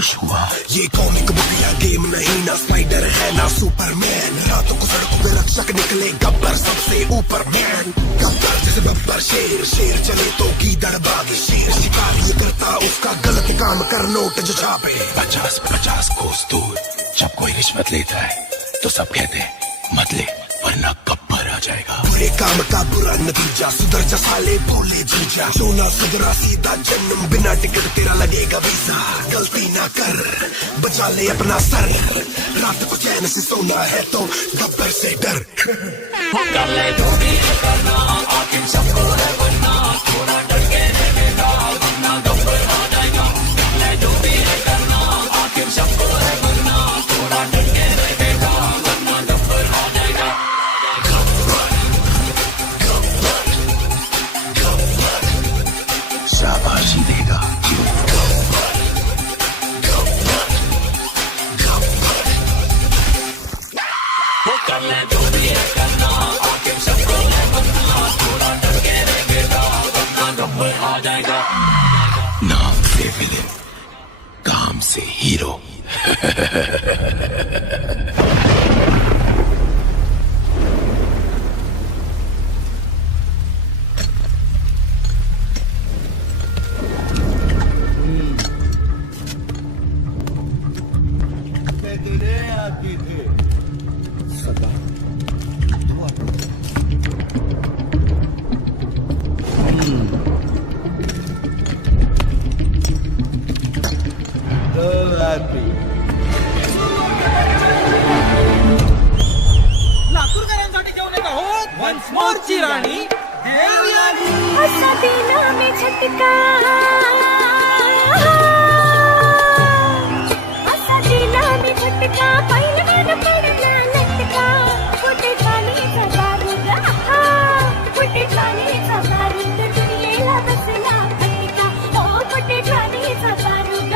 खुश हुआ। ये कॉमिक बुक या गेम नहीं, ना स्पाइडर है ना सुपरमैन। रातों को सड़कों पे रक्षक निकले, गब्बर सबसे ऊपर मैन। गब्बर जैसे बब्बर शेर, शेर चले तो गीदड़ भागे। शेर शिकार ये करता उसका गलत काम कर नोट जो छापे। 50-50 कोस दूर जब कोई रिश्वत लेता है तो सब कहते हैं मत ले वरना गब्बर आ जाएगा। बुरे काम का बुरा नतीजा, सुधर जा साले बोले जीजा। जो ना सुधरा सीधा जन्म, बिना टिकट तेरा लगेगा वीजा। गलती ना कर बचा ले अपना सर, रात को चैन से सोना है तो गब्बर से डर। कर ले जो भी करना, आखिर सबको है बनना। थोड़ा डर के रहेगा वरना गब्बर आ जाएगा। कर ले जो भी करना, आखिर सबको है बनना। थोड़ा डर के रहेगा वरना गब्बर आ जाएगा। शाबाशी देगा। वो कर ले जो भी है करना, आखिर सबको है बनना। थोड़ा डर के रहेगा वरना गब्बर आ जाएगा। नाम से विलेन, काम से हीरो। लातूरकरांसाठी घेऊन येत आहोत वन्स मोरची राणी देवयानी। असा दिला में झटका, असा दिला में झटका। पहिल्यावर पडला लटका, कुठे चालीचा बारूद, कुठे चालीचा बारूद। दुनियेला बसला फटका, ओ कुठे चालीचा बारूद।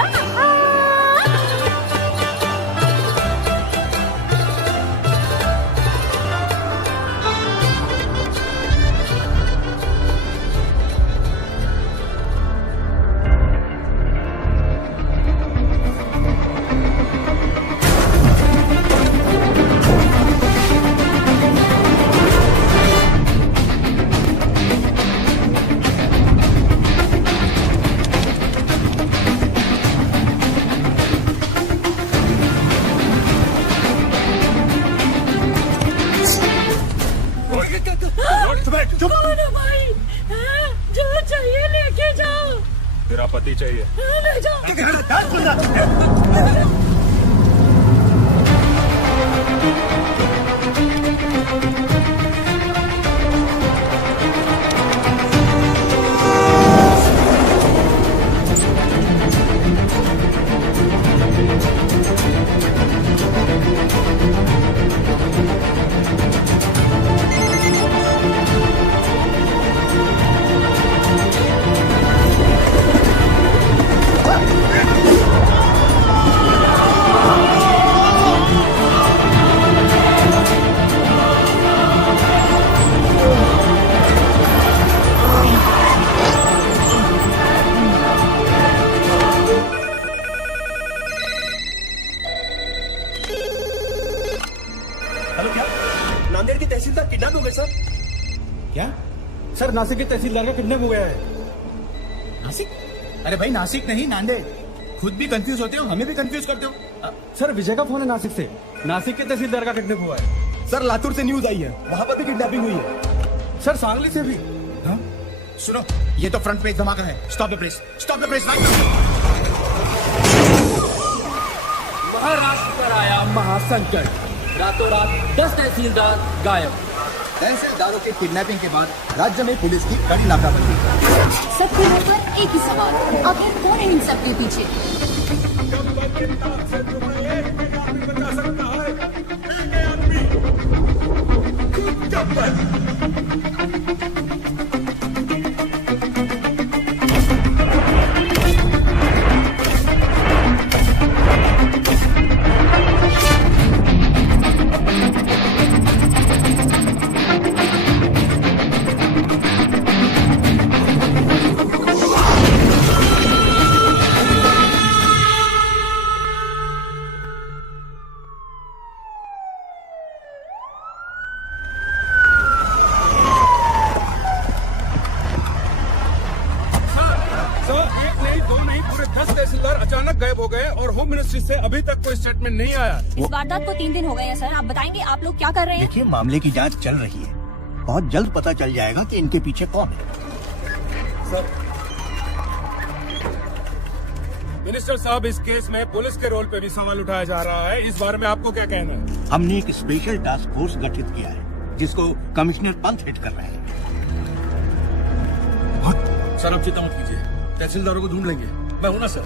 कौन है भाई? जो चाहिए लेके जाओ। तेरा पति चाहिए। ले जाओ। नांदेड़ की तहसीलदार किडनैप हो गए सर। क्या सर? नासिक के तहसीलदार का किडनैप हो गया है। नासिक? अरे भाई नासिक नहीं, नांदेड़। खुद भी कंफ्यूज होते हो, हमें भी कंफ्यूज करते हो। सर विजय का फोन है नासिक से, नासिक के तहसीलदार का किडनैप हुआ है। सर लातूर से न्यूज आई है, वहां पर भी किडनैपिंग हुई है। सर सांगली से भी। हाँ? सुनो, ये तो फ्रंट पेज धमाका है। Stop the press, stop the press. Maharashtra पर आया महासंकट, रातों रात 10 तहसीलदार गायब। तहसीलदारों के किडनैपिंग के बाद राज्य में पुलिस की कड़ी नाकाबंदी। सबके मुंह पर एक ही सवाल, आखिर कौन है इन सब के पीछे? बचा सकता है एक आदमी, खुद गब्बर। मिनिस्ट्री से अभी तक कोई स्टेटमेंट नहीं आया। इस वारदात को 3 दिन हो गए हैं सर। आप बताएंगे आप लोग क्या कर रहे हैं? देखिए, मामले की जांच चल रही है। बहुत जल्द पता चल जाएगा कि इनके पीछे कौन है। सर, मिनिस्टर साहब, इस केस में पुलिस के रोल पे भी सवाल उठाया जा रहा है। इस बारे में आपको क्या कहना है? हमने एक स्पेशल टास्क फोर्स गठित किया है जिसको कमिश्नर पंत हेड कर रहे हैं। सर, अब चिंता मत कीजिए, तहसीलदारों को ढूंढ लेंगे। मैं हूं ना सर।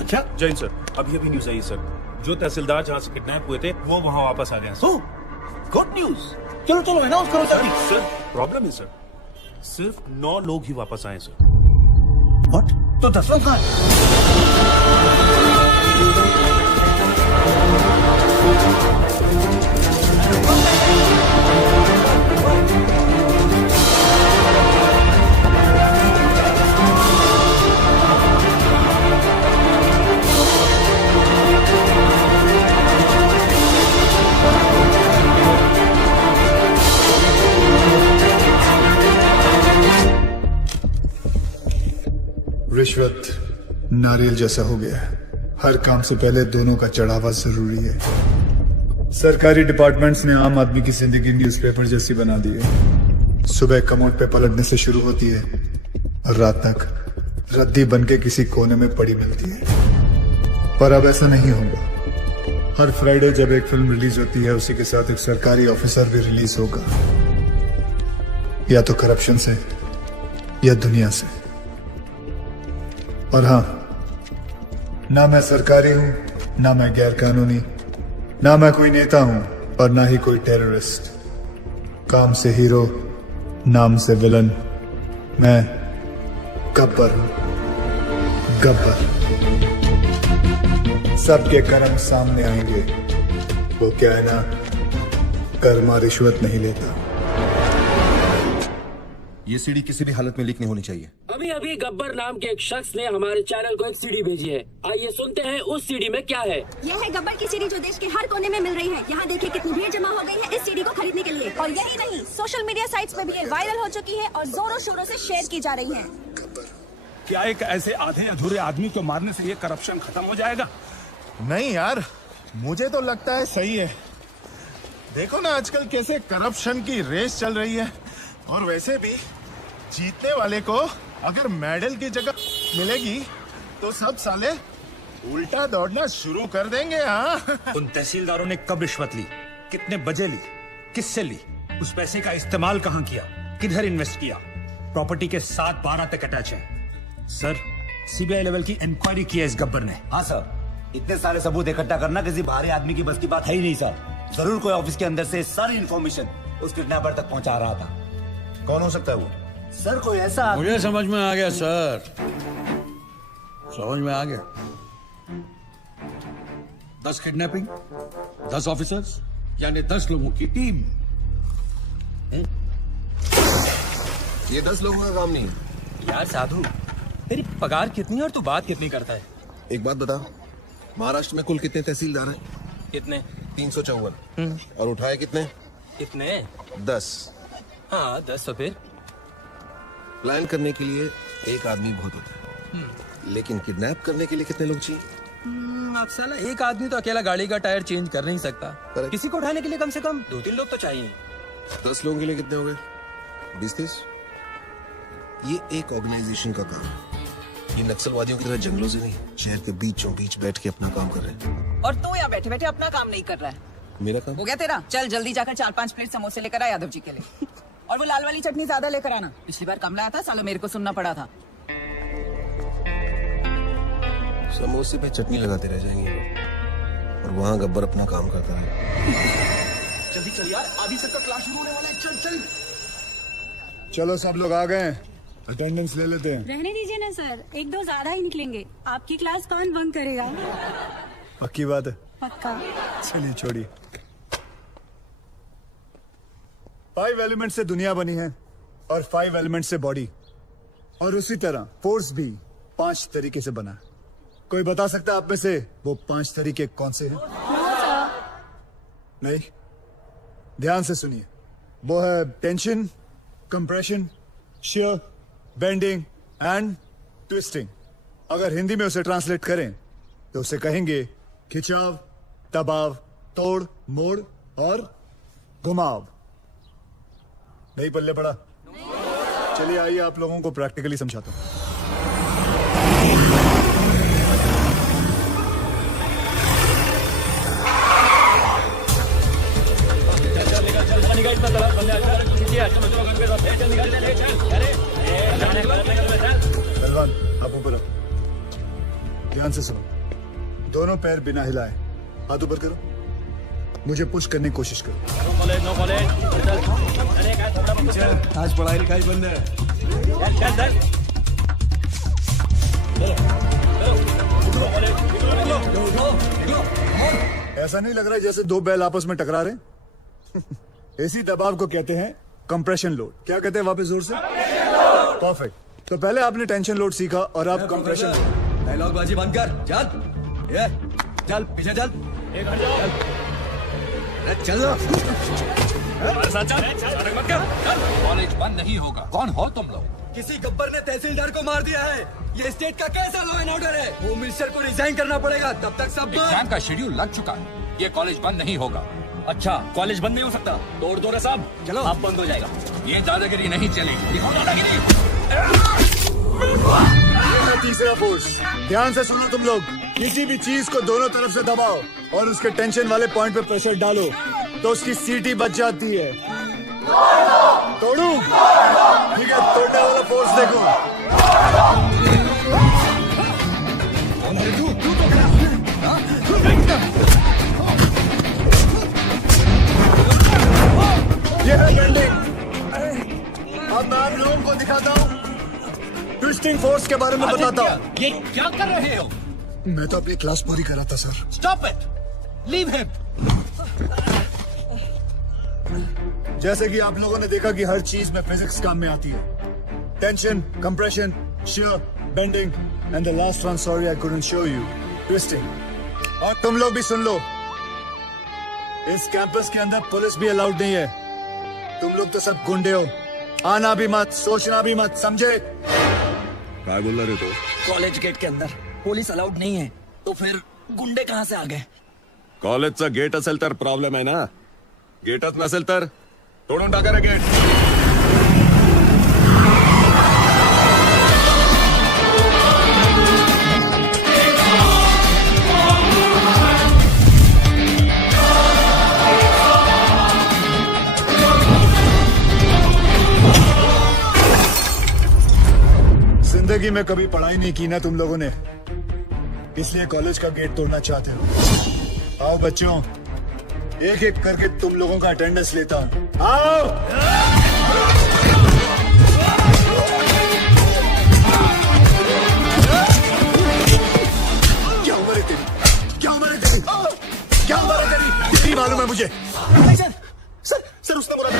अच्छा, जैन सर, अभी अभी न्यूज आई सर, जो तहसीलदार जहाँ से किडनैप हुए थे वो वहाँ वापस आ गए हैं। Good news. चलो चलो अनाउंस करो जल्दी। सर, प्रॉब्लम है सर, सिर्फ 9 लोग ही वापस आए सर। व्हाट? तो 10 लोग कहाँ हैं? रिश्वत नारियल जैसा हो गया है। हर काम से पहले दोनों का चढ़ावा जरूरी है। सरकारी डिपार्टमेंट्स ने आम आदमी की जिंदगी न्यूज़पेपर जैसी बना दी है। सुबह कमोड पे पलटने से शुरू होती है और रात तक रद्दी बनके किसी कोने में पड़ी मिलती है। पर अब ऐसा नहीं होगा। हर फ्राइडे जब एक फिल्म रिलीज होती है, उसी के साथ एक सरकारी ऑफिसर भी रिलीज होगा, या तो करप्शन से या दुनिया से। और हाँ, ना मैं सरकारी हूं, ना मैं गैर कानूनी, ना मैं कोई नेता हूं और ना ही कोई टेररिस्ट। काम से हीरो, नाम से विलन। मैं गब्बर हूं, गब्बर। सबके कर्म सामने आएंगे। वो क्या है ना, कर्मा रिश्वत नहीं लेता। ये सीडी किसी भी हालत में लीक नहीं होनी चाहिए। अभी अभी गब्बर नाम के एक शख्स ने हमारे चैनल को एक सीडी भेजी है। आइए सुनते हैं उस सीडी में क्या है। यह है गब्बर की सीडी जो देश के हर कोने में मिल रही है। यहाँ देखिए कितनी भीड़ जमा हो गई है इस सीडी को खरीदने के लिए। और यही नहीं, सोशल मीडिया साइट्स पे भी ये वायरल हो चुकी है और जोरों शोरों से शेयर की जा रही है। क्या एक ऐसे आधे अधूरे आदमी को मारने से ये करप्शन खत्म हो जाएगा? नहीं यार, मुझे तो लगता है सही है। देखो ना आजकल कैसे करप्शन की रेस चल रही है। और वैसे भी जीतने वाले को अगर मेडल की जगह मिलेगी तो सब साले उल्टा दौड़ना शुरू कर देंगे। हाँ, उन तहसीलदारों ने कब रिश्वत ली, कितने बजे ली, किससे ली, उस पैसे का इस्तेमाल कहाँ किया, किधर इन्वेस्ट किया, प्रॉपर्टी के 7-12 तक अटैच है। सर, सीबीआई लेवल की इंक्वायरी की है इस गब्बर ने। हाँ सर, इतने सारे सबूत इकट्ठा करना किसी बाहरी आदमी की बस की बात है ही नहीं सर। जरूर कोई ऑफिस के अंदर से सारी इंफॉर्मेशन उस किडनैपर तक पहुंचा रहा था। कौन हो सकता है वो? सर कोई ऐसा मुझे समझ में आ गया सर, समझ में आ गया। 10 किडनैपिंग, 10 ऑफिसर्स, यानी 10 लोगों की टीम। ये 10 लोगों का काम नहीं। यार साधु, तेरी पगार कितनी है और तू बात कितनी करता है? एक बात बता, महाराष्ट्र में कुल कितने तहसीलदार हैं? कितने? 354। और उठाए कितने? कितने? 10। हाँ 10। तो फिर प्लान करने के लिए एक आदमी बहुत होता है, लेकिन किडनैप करने के लिए कितने लोग चाहिए? अब साला एक आदमी तो अकेला गाड़ी का टायर चेंज कर नहीं सकता। Correct. किसी को उठाने के लिए कम से कम 2-3 लोग तो चाहिए। 10 लोगों के लिए कितने हो गए? 20-30। ये एक ऑर्गेनाइजेशन का काम है। ये नक्सलवादियों की तरह जंगलों से नहीं, शहर के बीचों बीच बैठ के अपना काम कर रहे हैं। और तू यहाँ बैठे बैठे अपना काम नहीं कर रहा है। मेरा काम हो गया तेरा? चल जल्दी जाकर 4-5 प्लेट समोसे लेकर आ यादव जी के लिए। और वो लाल वाली चटनी ज्यादा लेकर आना। पिछली बार कम लाया था, साला मेरे को सुनना पड़ा था। समोसे पे चटनी लगाते रह जाएंगे और वहाँ गब्बर अपना काम करता है। जल्दी चल यार, आधी से तो क्लास शुरू होने वाला है। चल चल। चलो सब लोग आ गए, अटेंडेंस ले लेते हैं। रहने दीजिए ना सर, 1-2 ज्यादा ही निकलेंगे। आपकी क्लास कौन बंक करेगा? पक्की बात है? पक्का। चलिए छोड़िए। 5 एलिमेंट से दुनिया बनी है और 5 एलिमेंट से बॉडी, और उसी तरह फोर्स भी 5 तरीके से बना। कोई बता सकता है आप में से वो 5 तरीके कौन से हैं? नहीं, ध्यान से सुनिए। वो है tension, compression, shear, bending and twisting. अगर हिंदी में उसे ट्रांसलेट करें तो उसे कहेंगे खिंचाव, दबाव, तोड़, मोड़ और घुमाव। नहीं पल्ले पड़ा? चलिए आइए आप लोगों को प्रैक्टिकली समझाता हूँ। पहलवान आप ऊपर आओ, ध्यान से सुनो। दोनों पैर बिना हिलाए हाथ ऊपर करो, मुझे पुश करने की कोशिश करो। आज पढ़ाई लिखाई बंद है। ऐसा नहीं लग रहा है जैसे दो बैल आपस में टकरा रहे? इसी दबाव को कहते हैं कंप्रेशन लोड। क्या कहते हैं वापस जोर से? परफेक्ट। तो पहले आपने टेंशन लोड सीखा और अब कंप्रेशन लोड। डायलॉग बाजी बंद कर, चल ये चल पीछे चल, चल कॉलेज बंद नहीं होगा। कौन हो तुम लोग? किसी गब्बर ने तहसीलदार को मार दिया है। ये स्टेट का कैसा लॉ एंड ऑर्डर है? होम मिनिस्टर को रिजाइन करना पड़ेगा, तब तक सब एग्जाम का शेड्यूल लग चुका है। ये कॉलेज बंद नहीं होगा। अच्छा कॉलेज बंद नहीं हो सकता? तोड़ दो रे साहब, चलो आप बंद हो जाएगा। ये दादागिरी नहीं चलेगी। दिखाओ दादागिरी। तीसरा फोर्स, ध्यान से सुनो तुम लोग। किसी भी चीज को दोनों तरफ से दबाओ और उसके टेंशन वाले पॉइंट पे प्रेशर डालो तो उसकी सीटी बच जाती है। तोड़ू? ठीक है, तोड़ने वाला फोर्स देखो। ये है बेंडिंग। अब मैं आप लोगों को दिखाता हूँ, ट्विस्टिंग फोर्स के बारे में बताता हूँ। ये क्या कर रहे हो? मैं तो अपनी क्लास पूरी कर रहा था sir. Stop it, leave him. जैसे कि आप लोगों ने देखा कि हर चीज में फिजिक्स काम में आती है। Tension, compression, shear, bending and the last one, sorry I couldn't show you, twisting. और तुम लोग भी सुन लो, इस कैंपस के अंदर पुलिस भी अलाउड नहीं है। तुम लोग तो सब गुंडे हो, आना भी मत, सोचना भी मत, समझे? क्या बोल रहे हो? कॉलेज गेट के अंदर पुलिस अलाउड नहीं है, तो फिर गुंडे कहाँ से आ गए? कॉलेजचा गेट असेल तर प्रॉब्लेम आहे ना, गेटच नसेल तर तोडून टाका रे गेट. जिंदगी में कभी पढ़ाई नहीं की ना तुम लोगों ने, इसलिए कॉलेज का गेट तोड़ना चाहते हो। आओ बच्चों, एक एक करके तुम लोगों का अटेंडेंस लेता हूं। आओ। क्या उम्र है तेरी? क्या उम्र है तेरी? क्या उम्र है तेरी? यही मालूम है मुझे। सर उसने बोला था।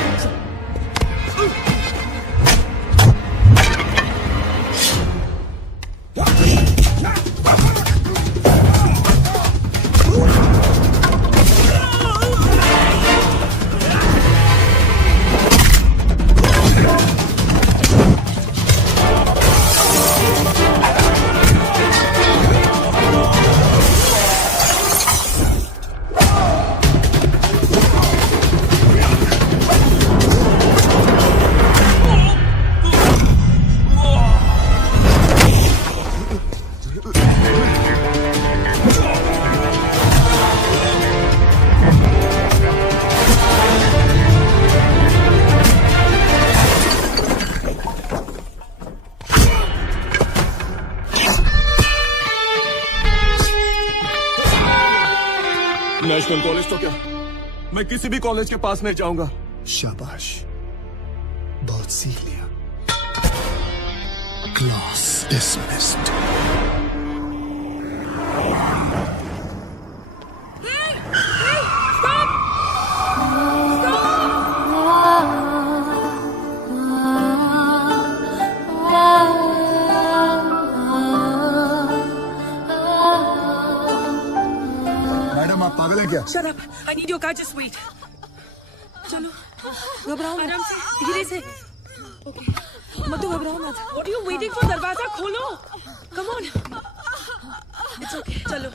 नेशनल कॉलेज तो क्या, मैं किसी भी कॉलेज के पास नहीं जाऊंगा। शाबाश, बहुत सीख लिया। Class dismissed. मैडम आप पागल हैं क्या? Shut up. I need your car. Just wait. चलो, घबराओ आराम से, धीरे से। मत तो घबराओ मत। What are you waiting for? दरवाजा खोलो। Come on. It's okay. चलो।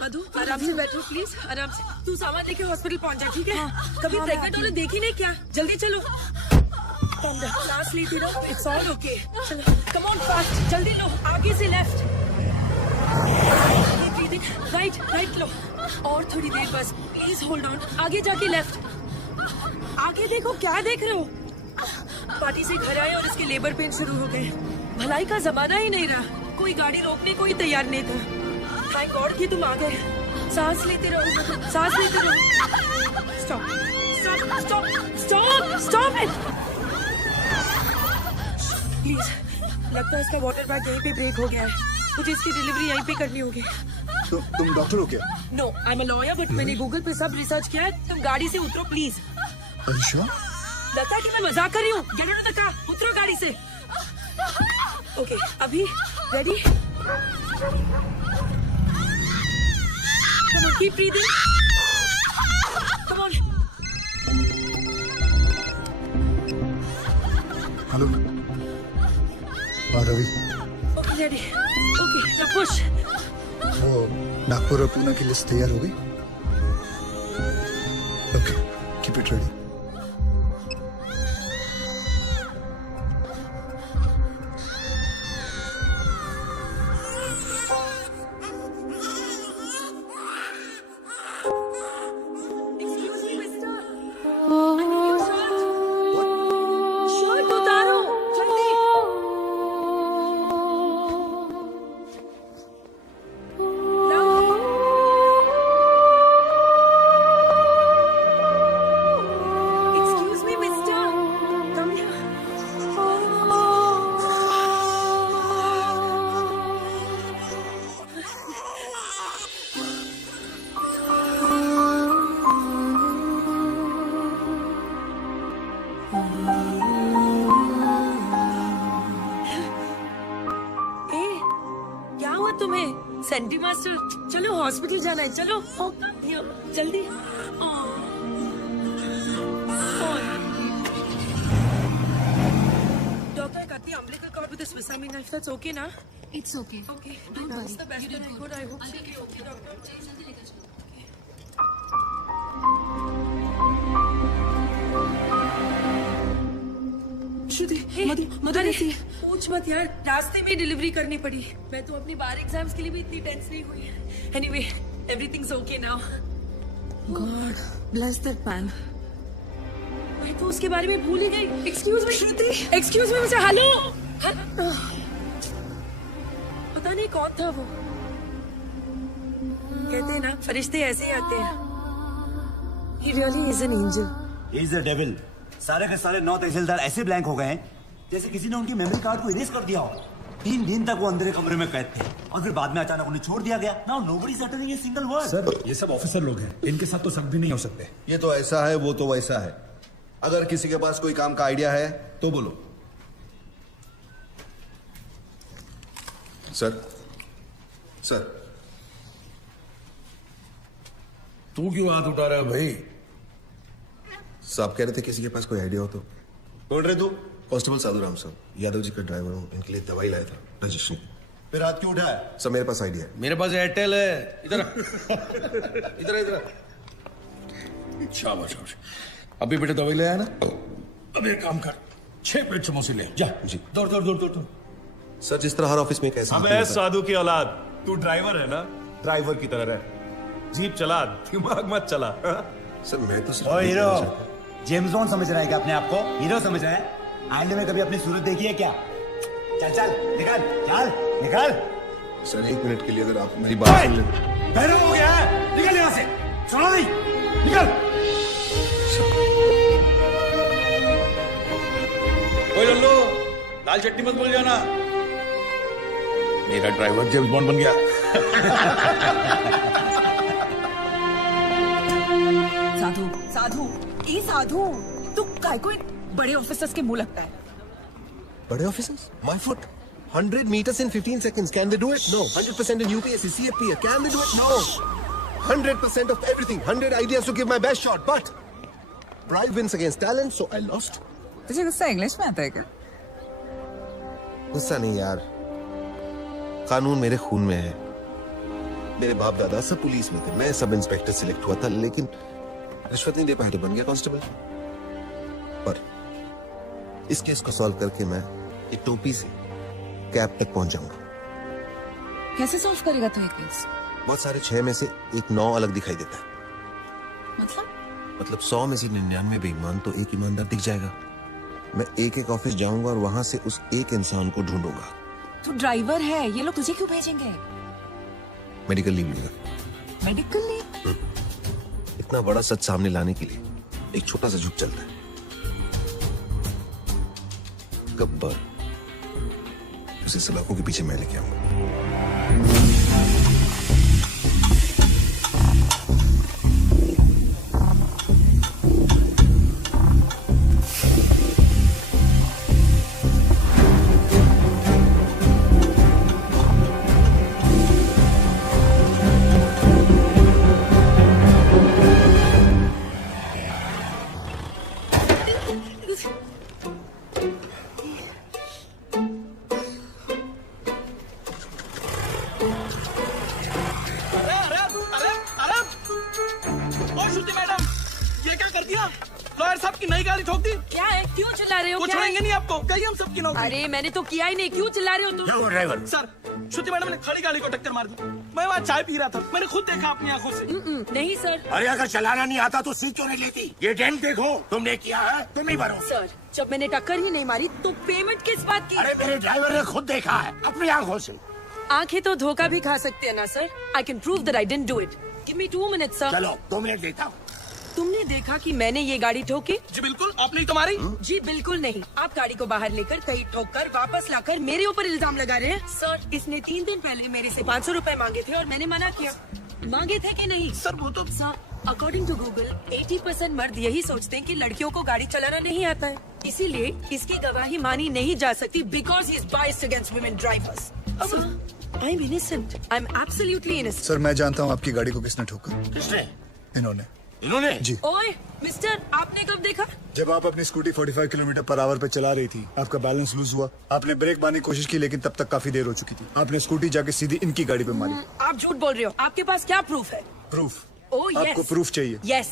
मधु आराम से बैठो प्लीज, आराम से। तू सामान लेके हॉस्पिटल पहुंच जा, ठीक है? कभी प्रेग्नेंट होने देखी नहीं क्या? जल्दी चलो। सांस लेती रहो, इट्स ऑल ओके। चलो कम ऑन फास्ट, जल्दी लो, आगे से लेफ्ट, राइट राइट लो, और थोड़ी देर बस, प्लीज होल्ड ऑन। आगे जाके लेफ्ट, आगे देखो, क्या देख रहे हो? पार्टी से घर आए और इसके लेबर पेन शुरू हो गए। भलाई का जमाना ही नहीं रहा, कोई गाड़ी रोकने को ही तैयार नहीं था। थैंक गॉड कि तुम आ गए। सांस लेते रहो, सांस लेते रहो। Stop stop stop stop stop it please. लगता है इसका वाटर बैग यहीं पे ब्रेक हो गया है, मुझे इसकी डिलीवरी यहीं पे करनी होगी। तुम डॉक्टर हो क्या? No, I am a lawyer, but मैंने गूगल पे सब रिसर्च किया है। तुम गाड़ी से उतरो प्लीज। अच्छा, लगता है कि मैं मजाक कर रही हूँ। Get out of the car, उतरो गाड़ी से। ओके, अभी ready? Come on, keep breathing, come on. Hello Ravi, okay ready, okay now push. वो नागपुर और पुणे की लिस्ट तैयार हो गई? Okay, keep it ready. Senti master, चलो हॉस्पिटल जाना है, चलो जल्दी। डॉक्टर कहती है umbilical cord with a Swiss Army knife. That's okay ना? It's okay. Okay. Don't worry. That's the best that I could. I hope she'll be okay, doctor. श्रुति, मधु कैसी? पूछ मत यार, रास्ते में डिलीवरी करनी पड़ी। मैं तो अपनी बार एग्जाम्स के लिए भी इतनी टेंस नहीं हुई। Anyway, everything's okay now. God bless that man. मैं तो उसके बारे में भूल ही गई। Excuse me, श्रुति। Excuse me, मुझे हेलो। पता नहीं कौन था वो। कहते हैं ना, फरिश्ते ऐसे ही आते हैं। He really is an angel. He is a devil. सारे के सारे 9 तहसीलदार ऐसे ब्लैंक हो गए हैं जैसे किसी ने उनकी मेमोरी कार्ड को इरेज कर दिया हो। 3 दिन तक वो अंधेरे कमरे में कैद थे और फिर बाद में अचानक उन्हें छोड़ दिया गया। Now nobody is uttering a single word. Sir, ये सब ऑफिसर लोग हैं, इनके साथ तो शक भी नहीं हो सकते। ये तो ऐसा है, वो तो वैसा है। अगर किसी के पास कोई काम का आइडिया है तो बोलो। सर, सर, तू क्यों हाथ उठा रहा है भाई? साहब कह रहे थे किसी के पास कोई आइडिया हो तो। बोल रहे तू? कांस्टेबल साधुराम साहब, यादव जी का ड्राइवर हूँ, इनके लिए दवाई लाया था, रजिस्ट्री। फिर हाथ क्यों उठाया? सर मेरे पास आइडिया है। मेरे पास एयरटेल है। इधर इधर इधर। शाबाश शाबाश। अभी बेटे दवाई ले आया ना? अब एक काम कर, 6 प्लेट समोसे ले जा। जी। दौड़ दौड़ दौड़ दौड़। सर जिस तरह हर ऑफिस में कैसा अबे साधु की औलाद, तू ड्राइवर है ना? ड्राइवर की तरह रह, जीप चला, दिमाग मत चला। सर मैं तो ओ हीरो, जेम्स बॉन्ड समझ रहा है क्या अपने आप को? हीरो समझ रहा है? आईने में कभी अपनी सूरत देखी है क्या? चल चल निकल, चल निकल। सर 1 मिनट के लिए अगर आप मेरी बात सुन लें। बहरा हो गया है, निकल यहाँ से, सुना नहीं, निकल। ओए लल्लू, लाल चट्टी मत भूल जाना। मेरा ड्राइवर जेम्स बॉन्ड बन गया। साधु, साधु, ए साधु, तू काय को बड़े ऑफिसर्स के मुंह लगता है? बड़े officers? My foot. 100 meters in 15 seconds. Can they do it? No. 100% in UPSC, CFP. Can they do it? No. 100% of everything. 100 ideas to give my best shot. But pride wins against talent, so I lost. तुझे गुस्सा English में आता है क्या? गुस्सा नहीं यार, कानून मेरे खून में है। मेरे बाप दादा सब पुलिस में थे, मैं सब इंस्पेक्टर सिलेक्ट हुआ था, लेकिन रिश्वत नहीं दे पाया तो बन गया कांस्टेबल। पर इस केस को सॉल्व करके मैं एक टोपी से कैब तक पहुंच जाऊंगा। कैसे सॉल्व करेगा तू ये केस? बहुत सारे 6 में से एक 9 अलग दिखाई देता है। मतलब 100 में से 99 बेईमान तो एक ईमानदार दिख जाएगा। मैं एक ऑफिस जाऊंगा और वहां से उस एक इंसान को ढूंढूंगा। तू ड्राइवर है, ये लोग तुझे क्यों भेजेंगे? मेडिकल लीव लूंगा। Medical leave? इतना बड़ा सच सामने लाने के लिए एक छोटा सा झुक चलता है। गब्बर, उसे सलाखों के पीछे मैं लेके आऊंगा। अरे मैंने तो किया ही नहीं, क्यों चिल्ला रहे हो तुम? क्या हुआ ड्राइवर? सर, श्रुति मैडम ने खड़ी गाड़ी को टक्कर मार दी। मैं वहाँ चाय पी रहा था, मैंने खुद देखा अपनी आंखों से। नहीं सर। अरे अगर चलाना नहीं आता तो सीट क्यों नहीं लेती? ये डेंट देखो, तुमने किया है, तुम ही भरो। सर, जब मैंने टक्कर ही नहीं मारी तो पेमेंट किस बात की? अरे मेरे ड्राइवर ने खुद देखा है अपनी आंखों से। आंखें तो धोखा भी खा सकते हैं ना sir. I can prove that I didn't do it. Give me 2 minutes sir. चलो 2 मिनट देता हूँ। तुमने देखा कि मैंने ये गाड़ी ठोकी? जी बिल्कुल, आपने ही तो मारी। जी बिल्कुल नहीं, आप गाड़ी को बाहर लेकर कहीं ठोककर वापस लाकर मेरे ऊपर इल्जाम लगा रहे हैं। सर, इसने 3 दिन पहले मेरे से 500 रुपए मांगे थे और मैंने मना किया। मांगे थे कि नहीं? सर वो तो सर, अकॉर्डिंग टू गूगल 80% मर्द यही सोचते हैं कि लड़कियों को गाड़ी चलाना नहीं आता है, इसीलिए इसकी गवाही मानी नहीं जा सकती because he is biased against women drivers. I am innocent, I am absolutely innocent. Sir मैं जानता हूँ आपकी गाड़ी को किसने ठोका। किसने? इन्होंने। इन्होंने? जी। ओए मिस्टर, आपने कब देखा? जब आप अपनी स्कूटी 45 किलोमीटर पर आवर पे चला रही थी, आपका बैलेंस लूज हुआ, आपने ब्रेक मारने की कोशिश की लेकिन तब तक काफी देर हो चुकी थी। आपने स्कूटी जाके सीधी इनकी गाड़ी पे मारी। आप झूठ बोल रहे हो, आपके पास क्या प्रूफ है? प्रूफ? Oh yes. आपको प्रूफ चाहिए? यस।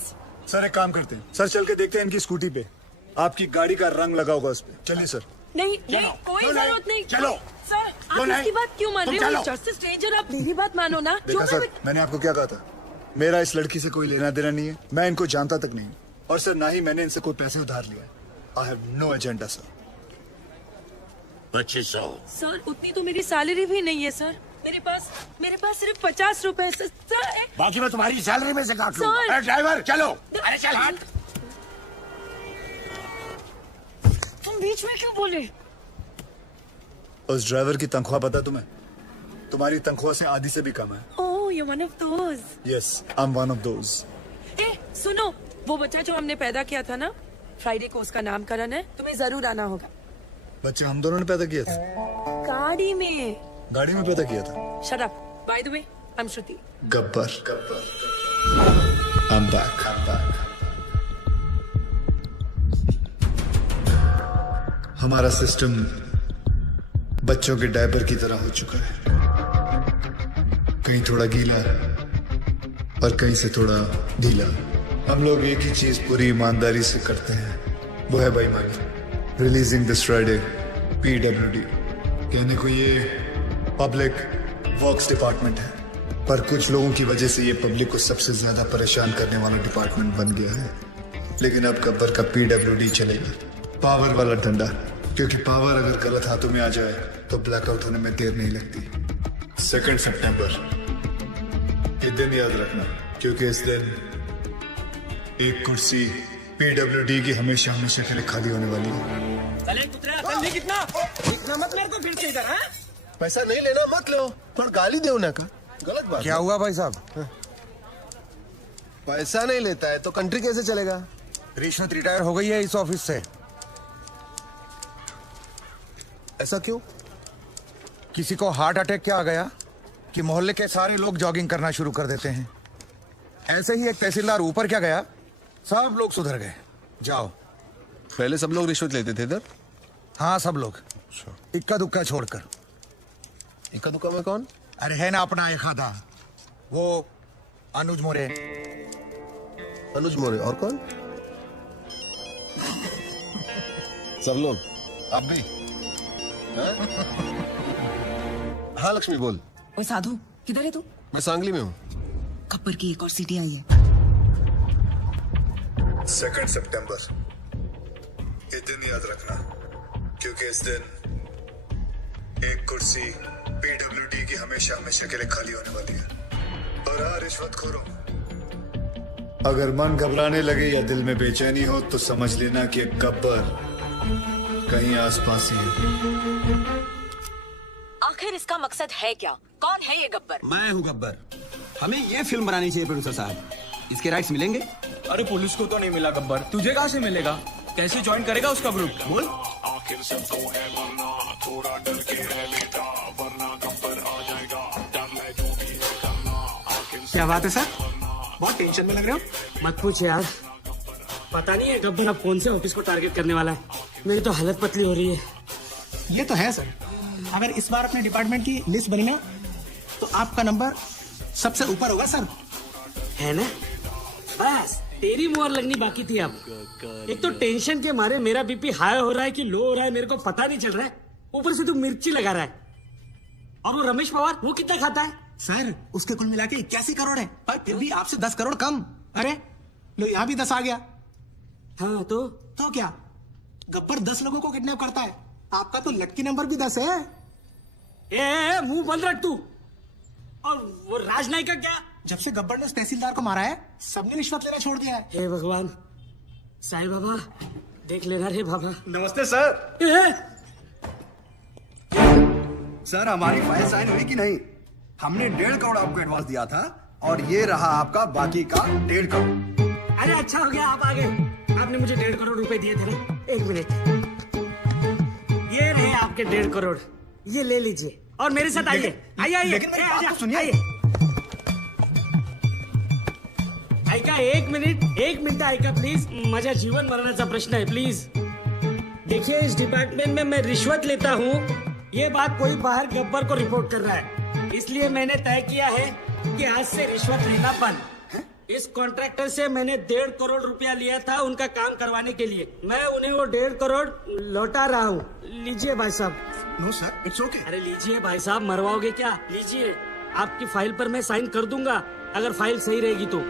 सर एक काम करते हैं, सर चल के देखते हैं इनकी स्कूटी पे आपकी गाड़ी का रंग लगा होगा उस पे। चलिए सर। नहीं नहीं, कोई जरूरत नहीं। चलो सर, आप इसकी बात क्यों मान रहे हो? जस्ट स्ट्रेंजर, आप मेरी बात मानो ना। देखा सर, मैंने आपको क्या कहा था, मेरा इस लड़की से कोई लेना देना नहीं है, मैं इनको जानता तक नहीं, और सर ना ही मैंने इनसे कोई पैसे उधार लिया। I have no agenda sir. 2500। Sir उतनी तो मेरी सैलरी भी नहीं है सर, मेरे पास सिर्फ 50 रुपए सर। बाकी मैं तुम्हारी सैलरी में से काट लूंगा। सर। अरे ड्राइवर चलो, अरे चल हट। तुम बीच में क्यों बोले? उस ड्राइवर की तनख्वाह पता तुम्हें? तुम्हारी तनख्वाह से आधी से भी कम है। ओह, you're one of those. Yes, I'm one of those. सुनो, वो बच्चा जो हमने पैदा किया था ना, फ्राइडे को उसका नामकरण है, तुम्हें जरूर आना होगा। बच्चे हम दोनों ने पैदा किया था? गाड़ी में। गाड़ी में पैदा किया था? Shut up. By the way, I'm Shruti. Gabbar. I'm back. हमारा सिस्टम बच्चों के डायपर की तरह हो चुका है, कहीं थोड़ा गीला और कहीं से थोड़ा ढीला। हम लोग एक ही चीज पूरी ईमानदारी से करते हैं, वो है बेईमानी। Releasing this Friday PWD। कहने को ये पब्लिक वर्क्स डिपार्टमेंट है, पर कुछ लोगों की वजह से ये पब्लिक को सबसे ज्यादा परेशान करने वाला डिपार्टमेंट बन गया है। लेकिन अब गब्बर का PWD चलेगा, पावर वाला डंडा, क्योंकि पावर अगर गलत हाथों में आ जाए तो ब्लैकआउट होने में देर नहीं लगती। 2 सितंबर, ये दिन याद रखना, क्योंकि इस दिन एक कुर्सी PWD की हमेशा हमेशा के लिए खाली होने वाली है। चले कुतरा, कितना मत मेरे को फिर से इधर। पैसा नहीं लेना मत लो, थोड़ा गाली दे उन्हें का। गलत बात। क्या हुआ भाई साहब? पैसा नहीं लेता है तो कंट्री कैसे चलेगा? रिश्वत रिटायर हो गई है इस ऑफिस से। ऐसा क्यों? किसी को हार्ट अटैक क्या आ गया कि मोहल्ले के सारे लोग जॉगिंग करना शुरू कर देते हैं। ऐसे ही एक तहसीलदार ऊपर क्या गया, सब लोग सुधर गए। जाओ। पहले सब लोग रिश्वत लेते थे इधर? हाँ सब लोग, इक्का दुक्का छोड़कर। इक्का दुक्का में कौन? अरे है ना अपना एक आधा, वो अनुज मोरे। अनुज मोरे और कौन? सब लोग। आप भी? हाँ लक्ष्मी बोल। ओ साधु, किधर है तू? मैं सांगली में हूँ। गब्बर की एक और सीटी आई है। 2 सितंबर, ये दिन याद रखना, क्योंकि इस दिन एक कुर्सी पीडब्ल्यूडी की हमेशा हमेशा के लिए खाली होने वाली है। और हाँ रिश्वतखोरों, अगर मन घबराने लगे या दिल में बेचैनी हो तो समझ लेना कि गब्बर कहीं आसपास ही है। आखिर इसका मकसद है क्या? कौन है ये गब्बर? मैं हूँ गब्बर। हमें ये फिल्म बनानी चाहिए प्रोड्यूसर साहब। इसके राइट्स मिलेंगे? अरे पुलिस को तो नहीं मिला गब्बर, तुझे कहाँ से मिलेगा? कैसे ज्वाइन करेगा उसका ग्रुप? बोल। क्या बात है सर, बहुत टेंशन में लग रहे हो? मत पूछ यार, पता नहीं है गब्बर अब कौन से ऑफिस को टारगेट करने वाला है। मेरी तो हालत पतली हो रही है। ये तो है सर, अगर इस बार अपने डिपार्टमेंट की लिस्ट बनी ना तो आपका नंबर सबसे ऊपर होगा सर। है ना? बस तेरी मोहर लगनी बाकी थी। अब एक तो टेंशन के मारे मेरा बीपी हाई हो रहा है कि लो हो रहा है मेरे को पता नहीं चल रहा है। ऊपर से तू मिर्ची लगा रहा है। और वो रमेश पवार, वो कितना खाता है? सर उसके कुल मिला के 81 करोड़ है, पर फिर भी आपसे 10 करोड़ कम। अरे लो यहाँ भी 10 आ गया। हाँ तो क्या गब्बर 10 लोगों को किडनैप करता है? आपका तो लटकी नंबर भी 10 है। ए मुंह बंद रख तू। और वो राजनाई का क्या? जब से गब्बर ने उस तहसीलदार को मारा है सबने रिश्वत लेना छोड़ दिया है। हे भगवान, साईं बाबा देख लेना रे बाबा। नमस्ते सर। सर हमारी फाइल साइन हुई कि नहीं? हमने 1.5 करोड़ आपको एडवांस दिया था और ये रहा आपका बाकी का 1.5 करोड़। अरे अच्छा हो गया आप आ गए। आपने मुझे 1.5 करोड़ रुपए दिए थे ना। 1 मिनट, ये रहे आपके 1.5 करोड़, ये ले लीजिए और मेरे साथ आइए। आइए लेकिन मेरी बात तो सुनिए। ऐका 1 मिनिट ऐका प्लीज। माझ्या जीवन मरणाचा प्रश्न है, प्लीज। देखिए इस डिपार्टमेंट में मैं रिश्वत लेता हूँ, ये बात कोई बाहर गब्बर को रिपोर्ट कर रहा है, इसलिए मैंने तय किया है कि आज से रिश्वत लेना बंद। इस कॉन्ट्रैक्टर से मैंने 1.5 करोड़ रुपया लिया था उनका काम करवाने के लिए। मैं उन्हें वो 1.5 करोड़ लौटा रहा हूँ। लीजिए भाई साहब। No sir, it's okay. अरे लीजिए भाई साहब, मरवाओगे क्या? लीजिए, आपकी फाइल पर मैं साइन कर दूंगा अगर फाइल सही रहेगी तो।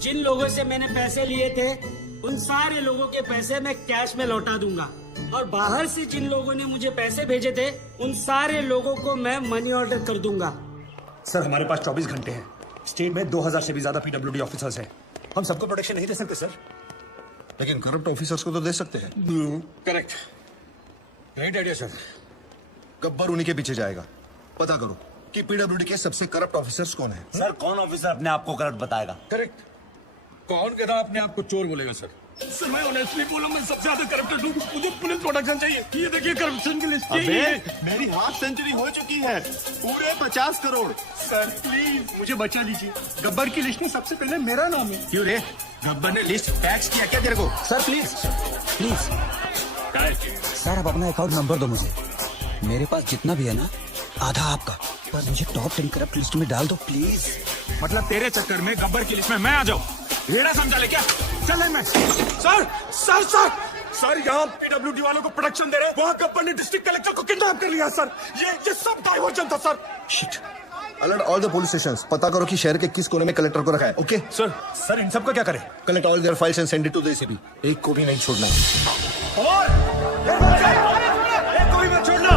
जिन लोगों से मैंने पैसे लिए थे उन सारे लोगों के पैसे मैं कैश में लौटा दूंगा, और बाहर से जिन लोगों ने मुझे पैसे भेजे थे उन सारे लोगों को मैं मनी ऑर्डर कर दूंगा। सर हमारे पास 24 घंटे हैं। स्टेट में 2000 से भी ज्यादा पीडब्ल्यूडी ऑफिसर्स हैं। हम सबको प्रोटेक्शन नहीं दे सकते सर। लेकिन करप्ट ऑफिसर्स को तो दे सकते हैं। Correct, right idea sir. Gabbar उन्हीं के पीछे जाएगा। पता करो कि पीडब्ल्यूडी के सबसे करप्ट ऑफिसर्स कौन है। सर कौन ऑफिसर अपने आप को करप्ट बताएगा? करेक्ट, कौन कहता अपने आप को चोर बोलेगा सर? सर मैं ऑनेस्टली बोला, मैं सबसे ज्यादा करप्टेड हूँ। मुझे पुलिस प्रोटेक्शन चाहिए। ये देखिए करप्शन की लिस्ट। मेरी हाफ सेंचुरी हो चुकी है, पूरे 50 करोड़। सर प्लीज मुझे बचा लीजिए, गब्बर की लिस्ट में सबसे पहले मेरा नाम है। क्यों रे, गब्बर ने लिस्ट टैक्स किया क्या तेरे को? सर प्लीज सर, आप अपना अकाउंट नंबर दो मुझे। मेरे पास जितना भी है ना आधा आपका, पर मुझे टॉप 10 करप्ट लिस्ट में डाल दो प्लीज। मतलब तेरे चक्कर में गब्बर की लिस्ट में मैं आ जाऊँ? रेड़ा समझा ले क्या? चल मैं सर सर सर सर यहाँ पीडब्ल्यूडी वालों को प्रोटेक्शन दे रहे हैं, वहाँ गब्बर ने डिस्ट्रिक्ट कलेक्टर को किडनैप कर लिया सर। ये सब डाइवर्जन था sir. Shit, alert all the police stations. पता करो कि शहर के किस कोने में कलेक्टर को रखा है। Okay sir. सर इन सब का क्या करें? Collect all their files and send it to the ACP. एक को भी नहीं छोड़ना। कोई मत छोड़ना।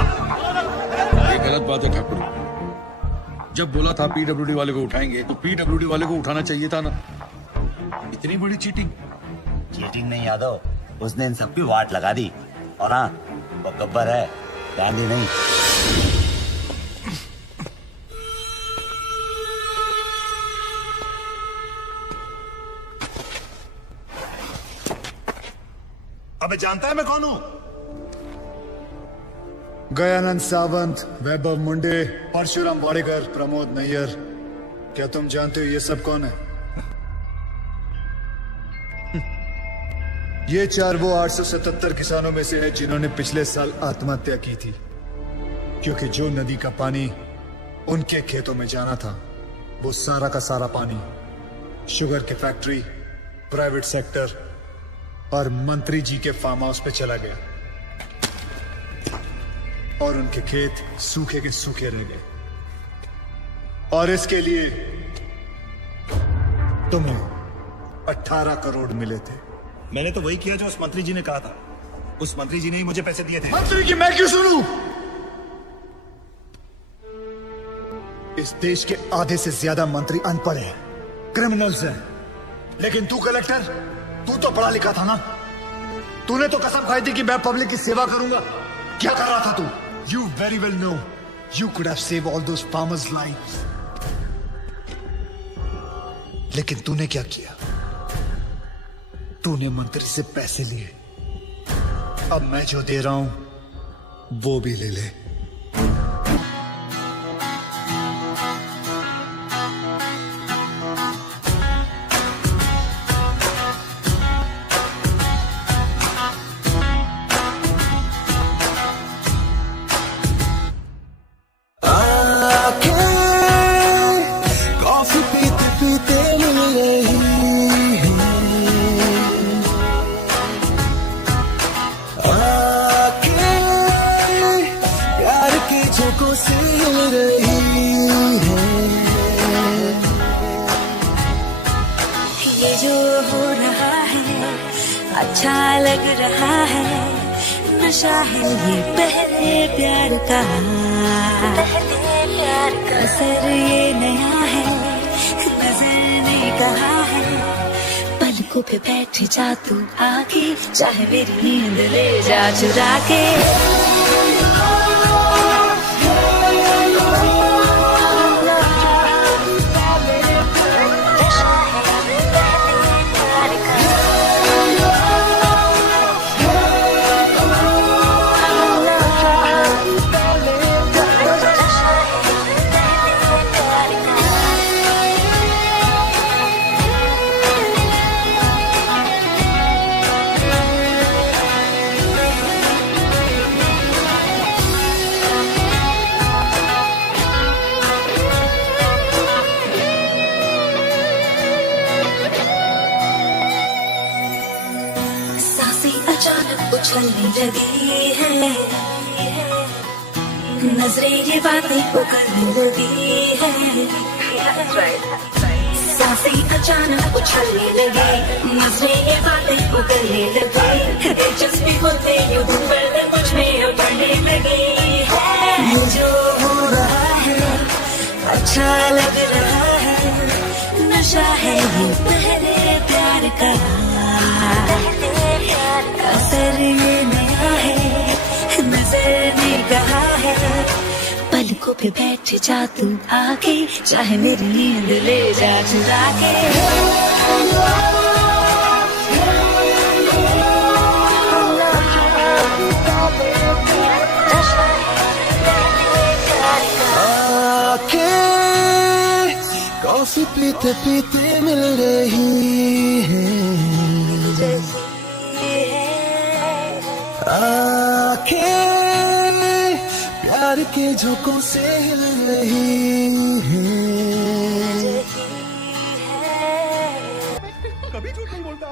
ये गलत बात है ठाकुर। जब बोला था पीडब्ल्यूडी वाले को उठाएंगे तो पीडब्ल्यूडी वाले को उठाना चाहिए था ना। इतनी बड़ी चीटिंग। चीटिंग नहीं यादव, उसने इन सबकी वाट लगा दी। और हाँ, वो गब्बर है, गांधी नहीं। अबे जानता है मैं कौन हूँ? गयानंद सावंत, वैभव मुंडे, परशुराम वाडेकर, प्रमोद नैयर। क्या तुम जानते हो ये सब कौन है? ये 4 वो 877 किसानों में से है जिन्होंने पिछले साल आत्महत्या की थी, क्योंकि जो नदी का पानी उनके खेतों में जाना था वो सारा का सारा पानी शुगर की फैक्ट्री, प्राइवेट सेक्टर और मंत्री जी के फार्म हाउस पे चला गया और उनके खेत सूखे के सूखे रह गए। और इसके लिए तुम्हें 18 करोड़ मिले थे। मैंने तो वही किया जो उस मंत्री जी ने कहा था। उस मंत्री जी ने ही मुझे पैसे दिए थे। मंत्री की मैं क्यों सुनूं? इस देश के आधे से ज्यादा मंत्री अनपढ़ हैं, क्रिमिनल्स हैं। लेकिन तू कलेक्टर, तू तो पढ़ा लिखा था ना। तूने तो कसम खाई थी कि मैं पब्लिक की सेवा करूंगा। क्या कर रहा था तू? You very well know you could have saved all those farmers' lives. लेकिन तूने क्या किया? तूने मंत्री से पैसे लिए। अब मैं जो दे रहा हूं वो भी ले ले। कॉफी पीते पीते मिल रही है, आके प्यार की झोंकों से हिल रही है। ये जो हो रहा है अच्छा लग रहा है, नशा है ये पहले प्यार का, असर ये नया है, नजर ने कहा है। पलकों पे बैठ जा तू आके, चाहे मेरी नींद ले जा चुरा के। अचानक उछलने लगी है, नजरें ये बातें उगलने लगी है। सांसें अचानक उछलने लगी, नजरें ये बातें उगलने लगी। दिलचस्पी होते यूं बढ़ने मुझ में उभरने लगी है। ये जो हो रहा है अच्छा लग रहा है, नशा है ये पहले प्यार का, असर ये नया है, नजर ने कहा है। पलकों पे बैठ जा तू आके, चाहे मेरी नींद ले जा चुरा के। आके कॉफी पीते पीते मिल रही है, आके प्यार के झोंकों से हिल रही है। कभी झूठ नहीं बोलता।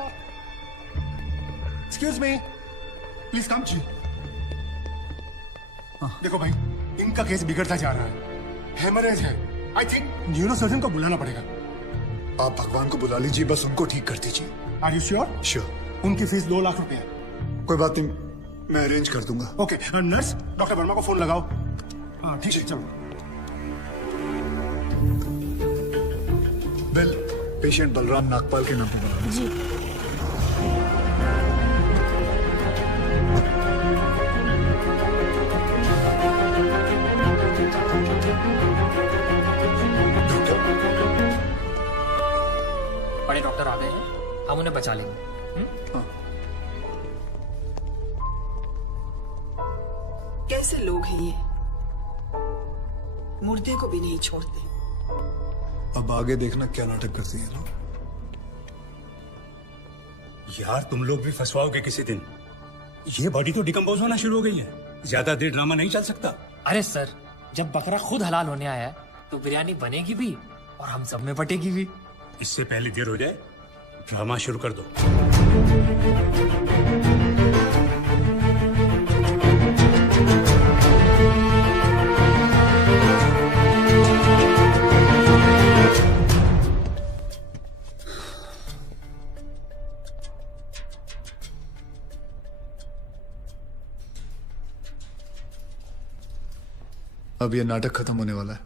एक्सक्यूज मी, प्लीज कम जी। देखो भाई, इनका केस बिगड़ता जा रहा है, हेमरेज है। आई थिंक न्यूरोसर्जन को बुलाना पड़ेगा। आप भगवान को बुला लीजिए, बस उनको ठीक कर दीजिए। Are you sure? श्योर। उनकी फीस 2 लाख रुपए है। कोई बात नहीं, मैं अरेंज कर दूंगा। ओके, नर्स डॉक्टर वर्मा को फोन लगाओ। हाँ ठीक है, चलो। बिल पेशेंट बलराम नागपाल के नाम पे बना जी। बड़े डॉक्टर आ गए हैं, हम उन्हें बचा लेंगे। कैसे लोग हैं ये, मुर्दे को भी नहीं छोड़ते। अब आगे देखना क्या नाटक करती है ना। यार तुम लोग भी फंसवाओगे किसी दिन। ये बॉडी तो डिकम्पोज होना शुरू हो गई है, ज्यादा देर ड्रामा नहीं चल सकता। अरे सर, जब बकरा खुद हलाल होने आया है तो बिरयानी बनेगी भी और हम सब में पटेगी भी। इससे पहले देर हो जाए, ड्रामा शुरू कर दो। अब ये नाटक खत्म होने वाला है।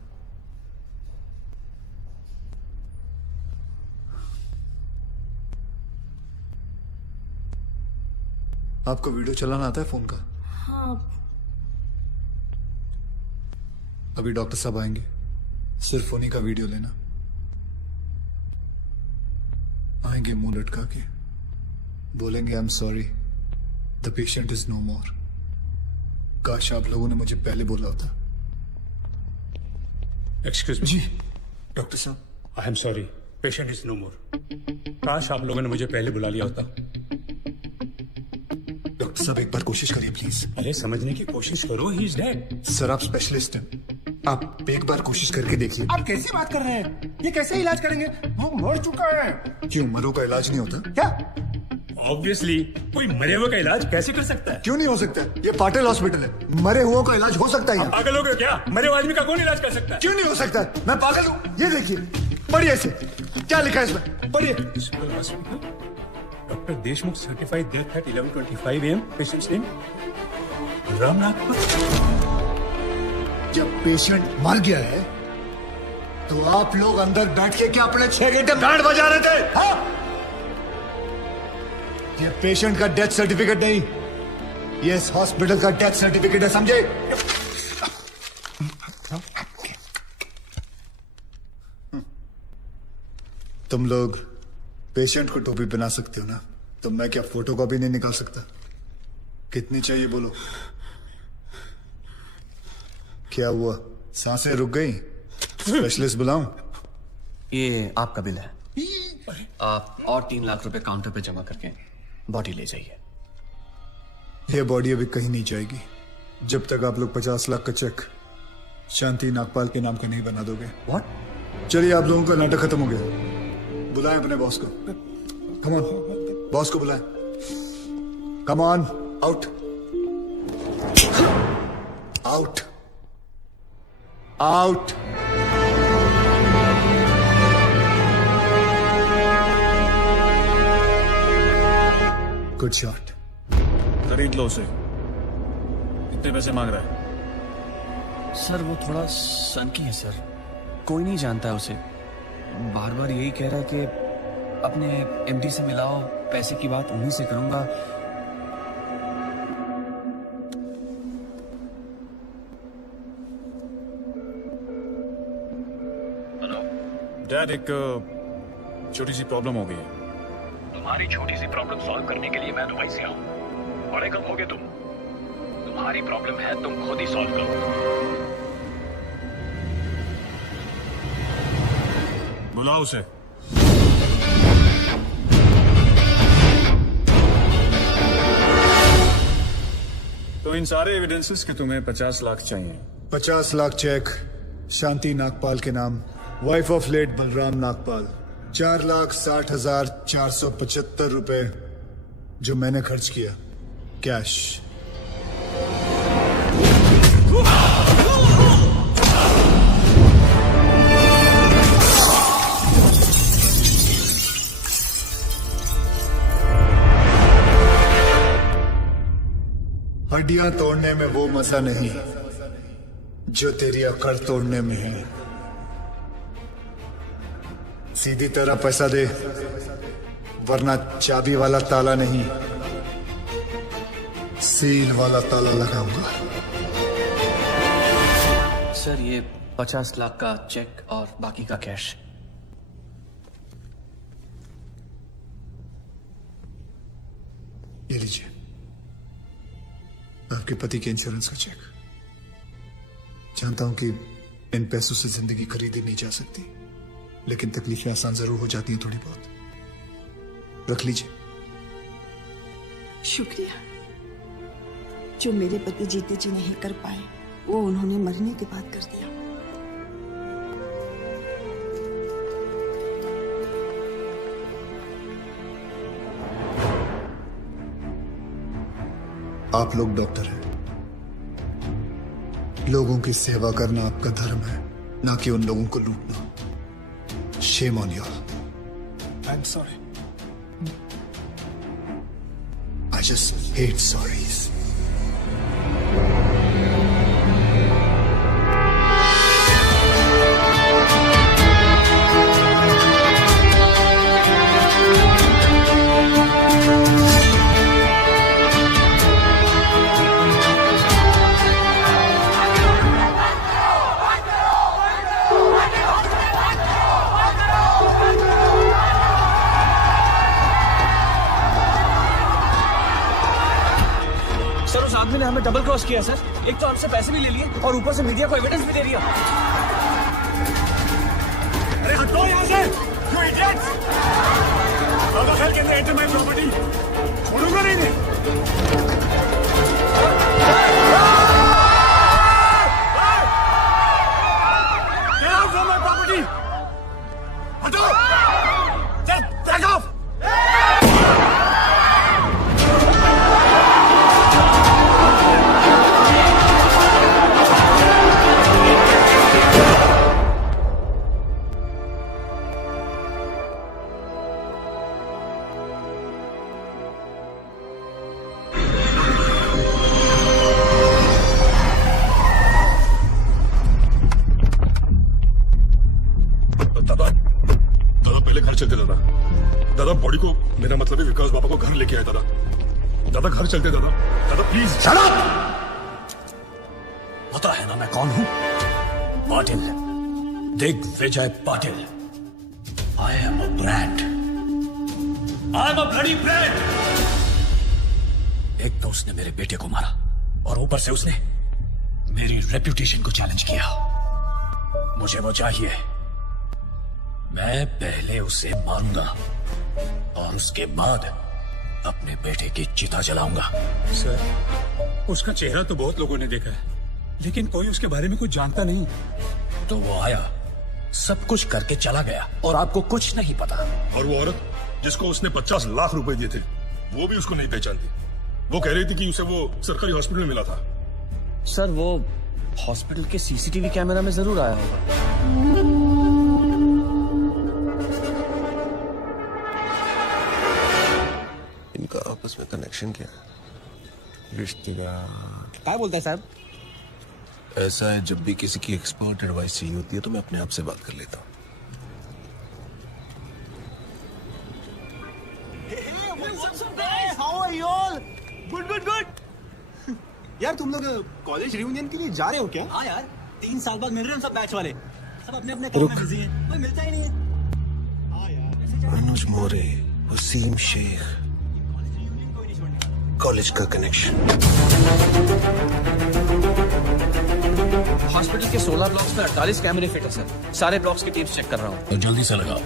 आपको वीडियो चलाना आता है फोन का? हाँ। अभी डॉक्टर साहब आएंगे, सिर्फ उन्हीं का वीडियो लेना। आएंगे मुंह लटका के, बोलेंगे I am sorry, the patient is no more. काश आप लोगों ने मुझे पहले बोला होता। Excuse me. जी डॉक्टर साहब, I am sorry, patient is no more. काश आप लोगों ने मुझे पहले बुला लिया होता। डॉक्टर साहब एक बार कोशिश करिए प्लीज। अरे समझने की कोशिश करो, ही इज डेड। सर आप स्पेशलिस्ट हैं, आप एक बार कोशिश करके देखिए। आप कैसी बात कर रहे हैं? ये कैसे इलाज करेंगे? वो मर चुका है। क्यों, मरो का इलाज नहीं होता क्या? ऑब्वियसली कोई मरे हुए का इलाज कैसे कर सकता है? क्यों नहीं हो सकता? ये पाटिल हॉस्पिटल है, मरे हुओं का इलाज हो सकता है। पागल हो गए क्या? मरे हुए आदमी का कौन इलाज कर सकता है? क्यों नहीं हो सकता? मैं पागल हूँ? ये देखिए, पढ़िए इसे, क्या लिखा है इसमें, पढ़िए। Doctor Deshmukh certified death eight 11:25 AM। Patients name Ramnath. जब पेशेंट मर गया है तो आप लोग अंदर बैठ के क्या अपने 6 घंटे बैंड बजा रहे थे? हाँ? ये पेशेंट का डेथ सर्टिफिकेट नहीं, ये इस हॉस्पिटल का डेथ सर्टिफिकेट है, समझे? तुम लोग पेशेंट को टोपी पहना सकते हो ना, तो मैं क्या फोटो कॉपी नहीं निकाल सकता? कितनी चाहिए बोलो? क्या हुआ, सांसें रुक गई? स्पेशलिस्ट बुलाऊं? ये आपका बिल है, आप और 3 लाख रुपए काउंटर पे जमा करके बॉडी ले जाइए। ये बॉडी अभी कहीं नहीं जाएगी जब तक आप लोग 50 लाख का चेक शांति नागपाल के नाम का नहीं बना दोगे। व्हाट? चलिए, आप लोगों का नाटक खत्म हो गया। बुलाएं अपने बॉस को। कम ऑन, बॉस को बुलाएं। Come on, out out out. Good shot. खरीद लो उसे। कितने पैसे मांग रहा है? सर वो थोड़ा सनकी है सर, कोई नहीं जानता है उसे। बार बार यही कह रहा है कि अपने एमडी से मिलाओ, पैसे की बात उन्हीं से करूंगा। डैड, एक छोटी सी प्रॉब्लम हो गई है। तुम्हारी छोटी सी प्रॉब्लम सॉल्व करने के लिए मैं दुबई से आऊं। बड़े कम हो गए तुम। तुम्हारी प्रॉब्लम है, तुम खुद ही सॉल्व करो। बुलाओ उसे। तो इन सारे एविडेंसेस के तुम्हें 50 लाख चाहिए। 50 लाख चेक शांति नागपाल के नाम, wife of late Balram Nagpal. 4,60,475 रुपए जो मैंने खर्च किया कैश। हड्डियां तोड़ने में वो मजा नहीं जो तेरी अकड़ तोड़ने में है। सीधी तरह पैसा दे, वरना चाबी वाला ताला नहीं, सील वाला ताला लगाऊंगा। सर ये 50 लाख का चेक और बाकी का कैश। ये लीजिए, आपके पति के इंश्योरेंस का चेक। जानता हूं कि इन पैसों से जिंदगी खरीदी नहीं जा सकती, लेकिन तकलीफें आसान जरूर हो जाती हैं थोड़ी बहुत। रख लीजिए। शुक्रिया। जो मेरे पति जीते जी नहीं कर पाए, वो उन्होंने मरने के बाद कर दिया। आप लोग डॉक्टर हैं, लोगों की सेवा करना आपका धर्म है, ना कि उन लोगों को लूटना। Shame on you. I am sorry. I just hate sorries. Sir उस आदमी ने हमें डबल क्रॉस किया सर। एक तो हमसे पैसे भी ले लिए और ऊपर से मीडिया को एविडेंस भी दे दिया। अरे हटो यहाँ से, you idiots! How the hell can they enter my property? छोड़ूंगा नहीं इन्हें। Get out from my property! हटो! Just back off! दादा बॉडी को, मेरा मतलब है विकास बाबा को घर लेके आया दादा घर चलते दादा प्लीज। Shut up! पता है ना मैं कौन हूं? Patil, Digvijay Patil. I am a brand, I am a bloody brand. एक तो उसने मेरे बेटे को मारा और ऊपर से उसने मेरी रेप्यूटेशन को चैलेंज किया। मुझे वो चाहिए। मैं पहले उसे मारूंगा और उसके बाद अपने बेटे की चिता जलाऊंगा। सर, उसका चेहरा तो बहुत लोगों ने देखा है, लेकिन कोई उसके बारे में कुछ जानता नहीं। तो वो आया, सब कुछ करके चला गया और आपको कुछ नहीं पता। और वो औरत जिसको उसने 50 लाख रुपए दिए थे, वो भी उसको नहीं पहचानती। वो कह रही थी कि उसे वो सरकारी हॉस्पिटल में मिला था। सर वो हॉस्पिटल के सीसीटीवी कैमरा में जरूर आया होगा। इनका आपस में कनेक्शन क्या है? रिश्तेदार। क्या बोलता है साहब? ऐसा है, जब भी किसी की एक्सपर्ट एडवाइस चाहिए होती है तो मैं अपने आप से बात कर लेता हूँ। गुड। यार तुम लोग कॉलेज रियूनियन के लिए जा रहे हो क्या? हाँ यार, 3 साल बाद मिल रहे हैं सब बैच वाले। सब अपने अपने काम में बिजी हैं, कोई मिलता ही नहीं है। अनुज मोरे, वसीम शेख, कॉलेज का कनेक्शन। हॉस्पिटल के 16 ब्लॉक्स में 48 कैमरे फिट है सर। सारे ब्लॉक्स की टीम्स चेक कर रहा हूँ। तो जल्दी से लगाओ।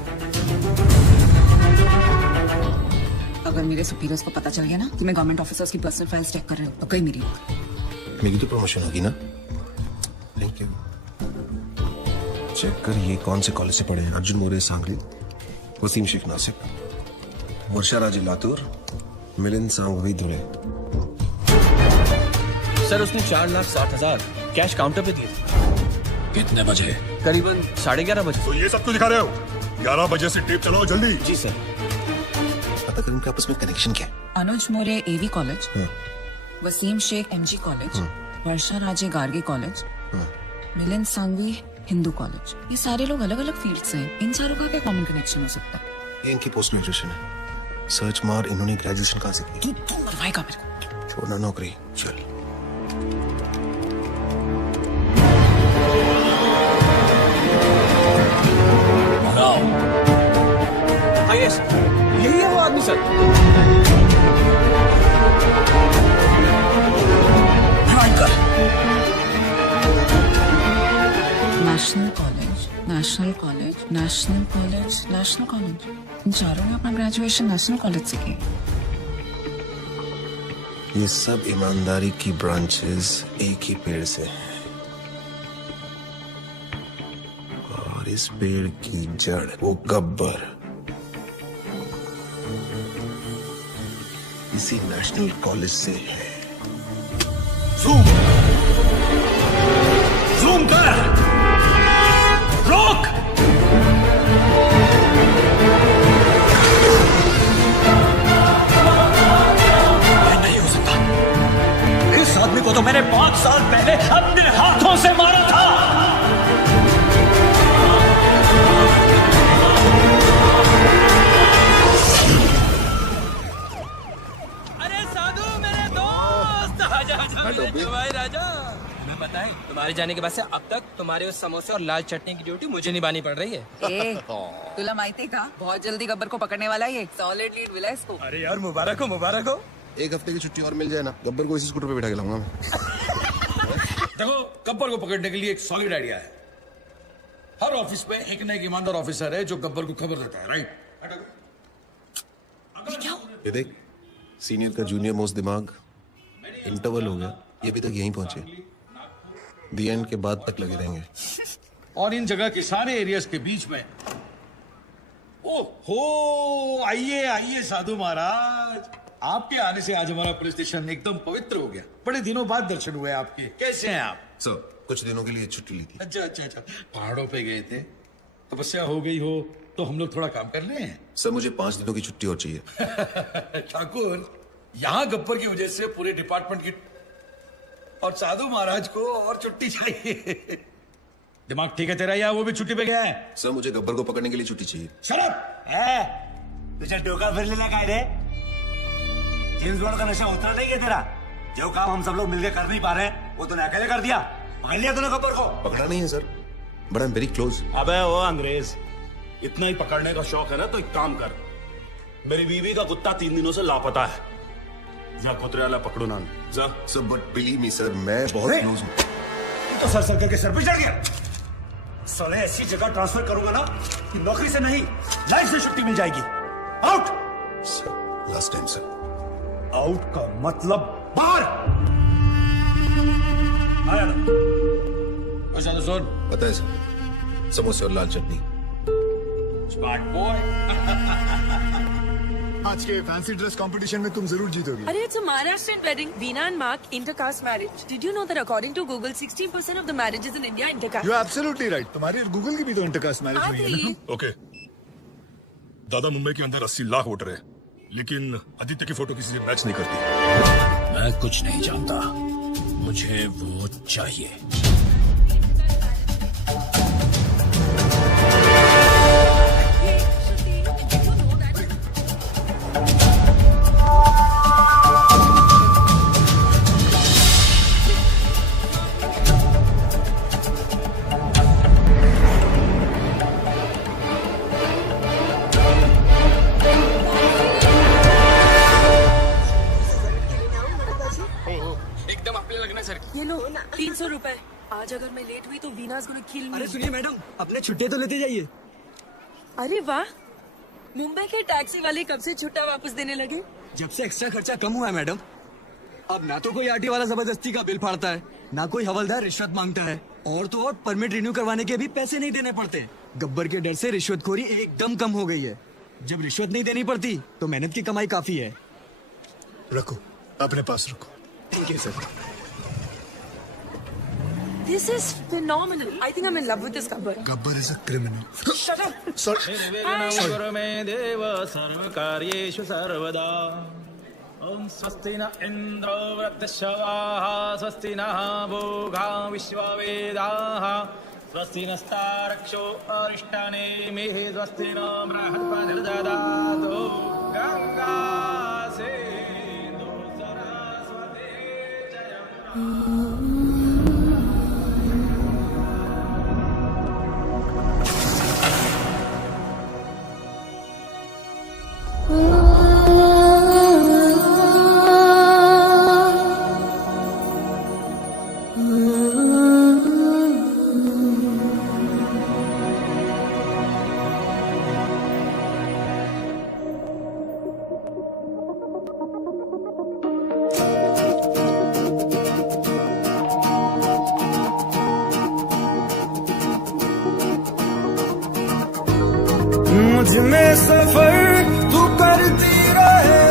अगर मेरे सुपीरियर्स को पता चल गया ना कि मैं गवर्नमेंट ऑफिसर्स की पर्सनल फाइल्स चेक कर रही हूँ तो कहीं मेरी तो प्रमोशन होगी ना। Thank you. चेक कर ये कौन से कॉलेज से पढ़े हैं। अर्जुन मोरे सांगली, वसीम शेख नासिक, मुर्शा राजी लातूर, मिलिंद सांगवी धुले। सर उसने 4,60,000 कैश काउंटर पे दिए थे। कितने बजे? करीबन 11:30 बजे। तो ये सब क्यों दिखा रहे हो? 11 बजे से टेप चलाओ जल्दी। जी सर। पता कर इनके आपस में कनेक्शन क्या है? Anuj More AV college, Wasim Shaikh MG college, Varsha Raje Gargi college, Milind Sangvi Hindu college. ये सारे लोग अलग अलग फील्ड से हैं। इन चारों का क्या कॉमन कनेक्शन हो सकता है? ये इनकी पोस्ट ग्रेजुएशन है। सर्च मार, इन्होंने ग्रेजुएशन कहाँ से की? तू मरवाएगा मेरे को। छोड़ना नौकरी, चल। यस, यही है वो आदमी sir. National college, national college, national college, national college. इन चारों ने अपना ग्रेजुएशन नेशनल कॉलेज से किया। ये सब ईमानदारी की ब्रांचेस एक ही पेड़ से हैं। और इस पेड़ की जड़ वो गब्बर इसी नेशनल कॉलेज से है। जूम जूम कर, रोक। नहीं हो सकता, इस आदमी को तो मैंने 5 साल पहले अपने हाथों से मारा था। अरे साधु मेरे दोस्त, आजा आजा मेरे जवाई राजा। मैं बताएं, तुम्हारे जाने के बाद से अब तक तुम्हारे उस समोसे और लाल चटनी की ड्यूटी मुझे निभानी पड़ रही है। तुला माहिती का बहुत जल्दी गब्बर को पकड़ने वाला है, सॉलिड लीड मिला इसको। अरे यार मुबारक हो, मुबारक हो। 1 हफ्ते की छुट्टी और मिल जाए ना, गब्बर को इसी स्कूटर पे बिठा के लाऊंगा मैं। देखो, गब्बर को पकड़ने के लिए एक सॉलिड आइडिया है। हर ऑफिस में एक ना एक ईमानदार ऑफिसर है जो गब्बर को खबर देता है, राइट? ये देख, सीनियर का जूनियर मोस्ट दिमाग, इंटरवल हो गया, ये भी तक यहीं पहुंचे, दी एंड के बाद तक लगे रहेंगे। और इन जगह के सारे एरियाज के बीच में, ओहो, आइए आइए साधु महाराज, आपके आने से आज हमारा पुलिस स्टेशन एकदम पवित्र हो गया। बड़े दिनों बाद दर्शन हुए आपके। कैसे हैं आप? सर, कुछ दिनों के लिए छुट्टी ली थी। अच्छा अच्छा अच्छा, पहाड़ों पे गए थे, तपस्या हो गई हो तो हम लोग थोड़ा काम कर रहे हैं। सर, मुझे 5 दिनों की छुट्टी और चाहिए। ठाकुर, यहाँ गब्बर की वजह से पूरे डिपार्टमेंट की और साधु महाराज को और छुट्टी चाहिए। दिमाग ठीक है तेरा या वो भी छुट्टी पे गया है? सर, मुझे गब्बर को पकड़ने के लिए छुट्टी चाहिए। शराब तुझे टोका फिर लेना का रे? जेम्स बॉन्ड का नशा उतरा नहीं है तेरा? जो काम हम सब लोग मिलकर कर नहीं पा रहे हैं, वो तूने अकेले कर दिया। पकड़ लिया तूने गब्बर को? पकड़ा नहीं है sir, but I am very close. अबे ओ अंग्रेज, इतना ही पकड़ने का शौक है ना तो एक काम कर, मेरी बीवी का कुत्ता 3 दिनों से लापता है, जा कुतरे वाला पकड़ो ना जा। Sir, but believe me sir, मैं बहुत क्लोज हूँ। तो सर सर करके सर पे चढ़ गया। साले ऐसी जगह ट्रांसफर करूंगा ना कि नौकरी से नहीं, लाइफ से छुट्टी मिल जाएगी। Out sir, last time sir. Out का मतलब बाहर। आया ना? पता है सर, समोसे और लाल चटनी। Smart boy. आज के फैंसी ड्रेस कंपटीशन में तुम जरूर जीतोगी। Arey, it's a Maharashtrian wedding. Veena and Mark, intercaste marriage. Did you know that according to Google, 16% of the marriages in India are intercaste? You absolutely right. तुम्हारी Google की भी तो intercaste marriage हुई है ना? ओके, दादा मुंबई के अंदर 80 लाख वोटर है, लेकिन आदित्य की फोटो किसी से मैच नहीं करती। मैं कुछ नहीं जानता, मुझे वो चाहिए। ये लो 300 रुपए। आज अगर मैं लेट हुई तो वीना's gonna kill me. अरे सुनिए मैडम, अपने छुट्टी तो लेते जाइए। अरे वाह, मुंबई के टैक्सी वाले कब से छुट्टा वापस देने लगे? जब से एक्स्ट्रा खर्चा कम हुआ है मैडम। अब ना तो कोई आरटी वाला जबरदस्ती का बिल फाड़ता है, ना कोई हवलदार रिश्वत मांगता है, और तो और परमिट रिन्यू करवाने के भी पैसे नहीं देने पड़ते। गब्बर के डर से रिश्वतखोरी एकदम कम हो गई है। जब रिश्वत नहीं देनी पड़ती तो मेहनत की कमाई काफी है। रखो, अपने पास रखो। ठीक है sir. This is phenomenal. I think I'm in love with this Gabbar. Gabbar is a criminal. Shut up. Sorry. गुरु मे देव सर्वकार्येषु सर्वदा। ओम स्वस्ति न इंद्रो वृद्धश्रवाः, स्वस्ति नः भोगा विश्ववेदाः, स्वस्ति नस्तारक्षो अरिष्टानेमिः, स्वस्ति न बृहस्पतिर्दधातु। गंगा सिंधु सरस्वती जयम्। मुझ में सफर तू करती रहे,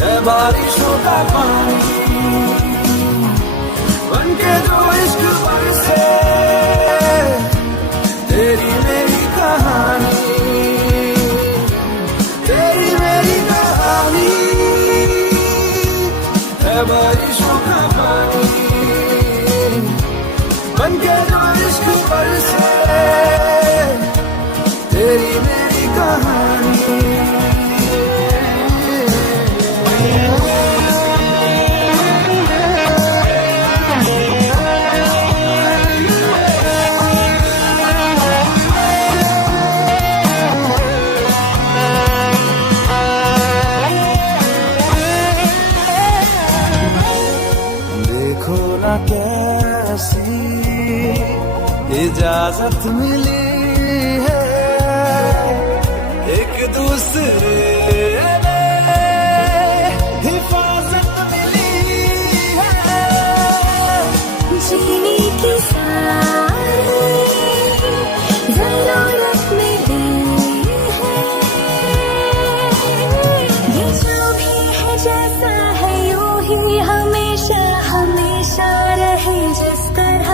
है बारिशों का पानी बनके जो इश्क बरसे तेरी मेरी कहानी तेरी मेरी कहानी है बारिशों का पानी बनके जो इश्क बरसे तेरी मेरी कहानी देखो ना कैसी इजाजत मिली है एक दूसरे में हिफाजत मिली है जीने की सारी ज़रूरत मिली है ये जो भी है जैसा है यूं ही हमेशा हमेशा रहे जिस तरह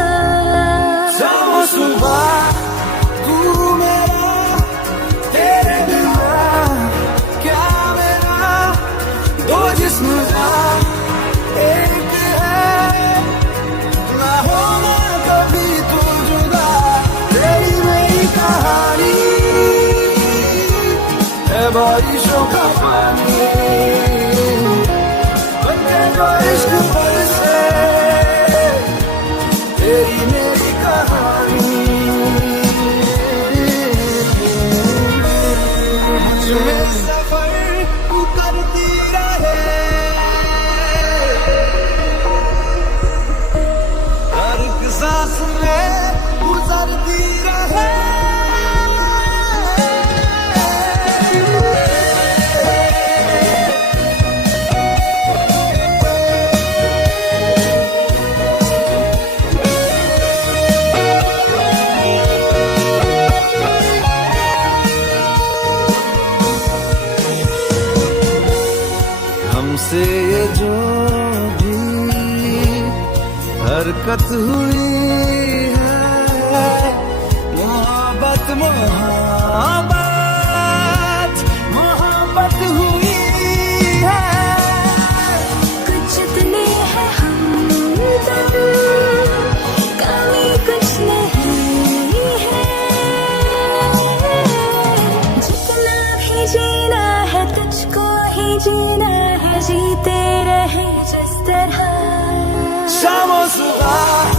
शाम सुबह तू मेरा तेरे बिना क्या मेरा दो जिस्म का एक है ना होना कभी तू जुदा तेरी मेरी कहानी है बारिशों का पानी बनके जो इश्क बरसे तेरी मेरी कहानी मुझे सफर तू करती रहे हर एक सांस में गुजरती रहे हमसे ये जो भी हरकत हुई है मोहब्बत मोहब्बत मोहब्बत हुई है कुछ इतने हैं हमदम कमी कुछ नहीं है जितना भी जीना है तुझको ही जीना है जीते रहे जिस तरह शामो सुबह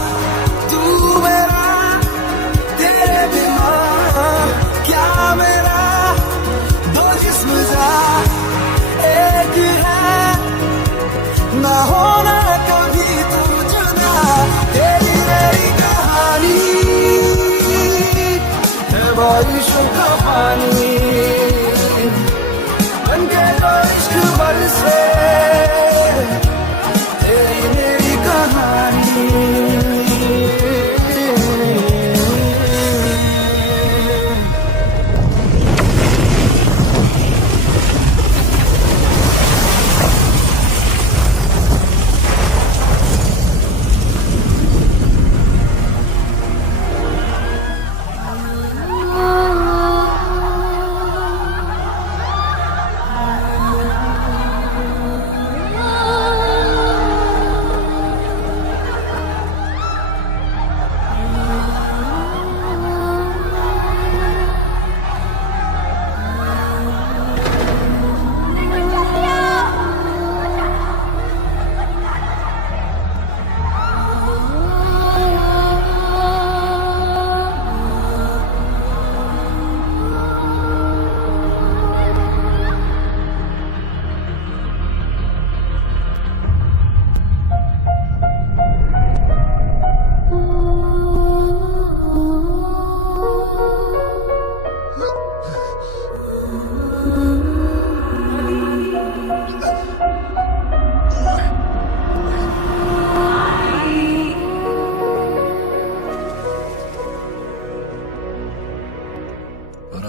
तू मेरा तेरे बिना क्या मेरा दो जिस्म का एक है ना होना कभी तू जुदा तेरी मेरी कहानी है बारिशों का पानी बनके जो इश्क बरसे तेरी मेरी कहानी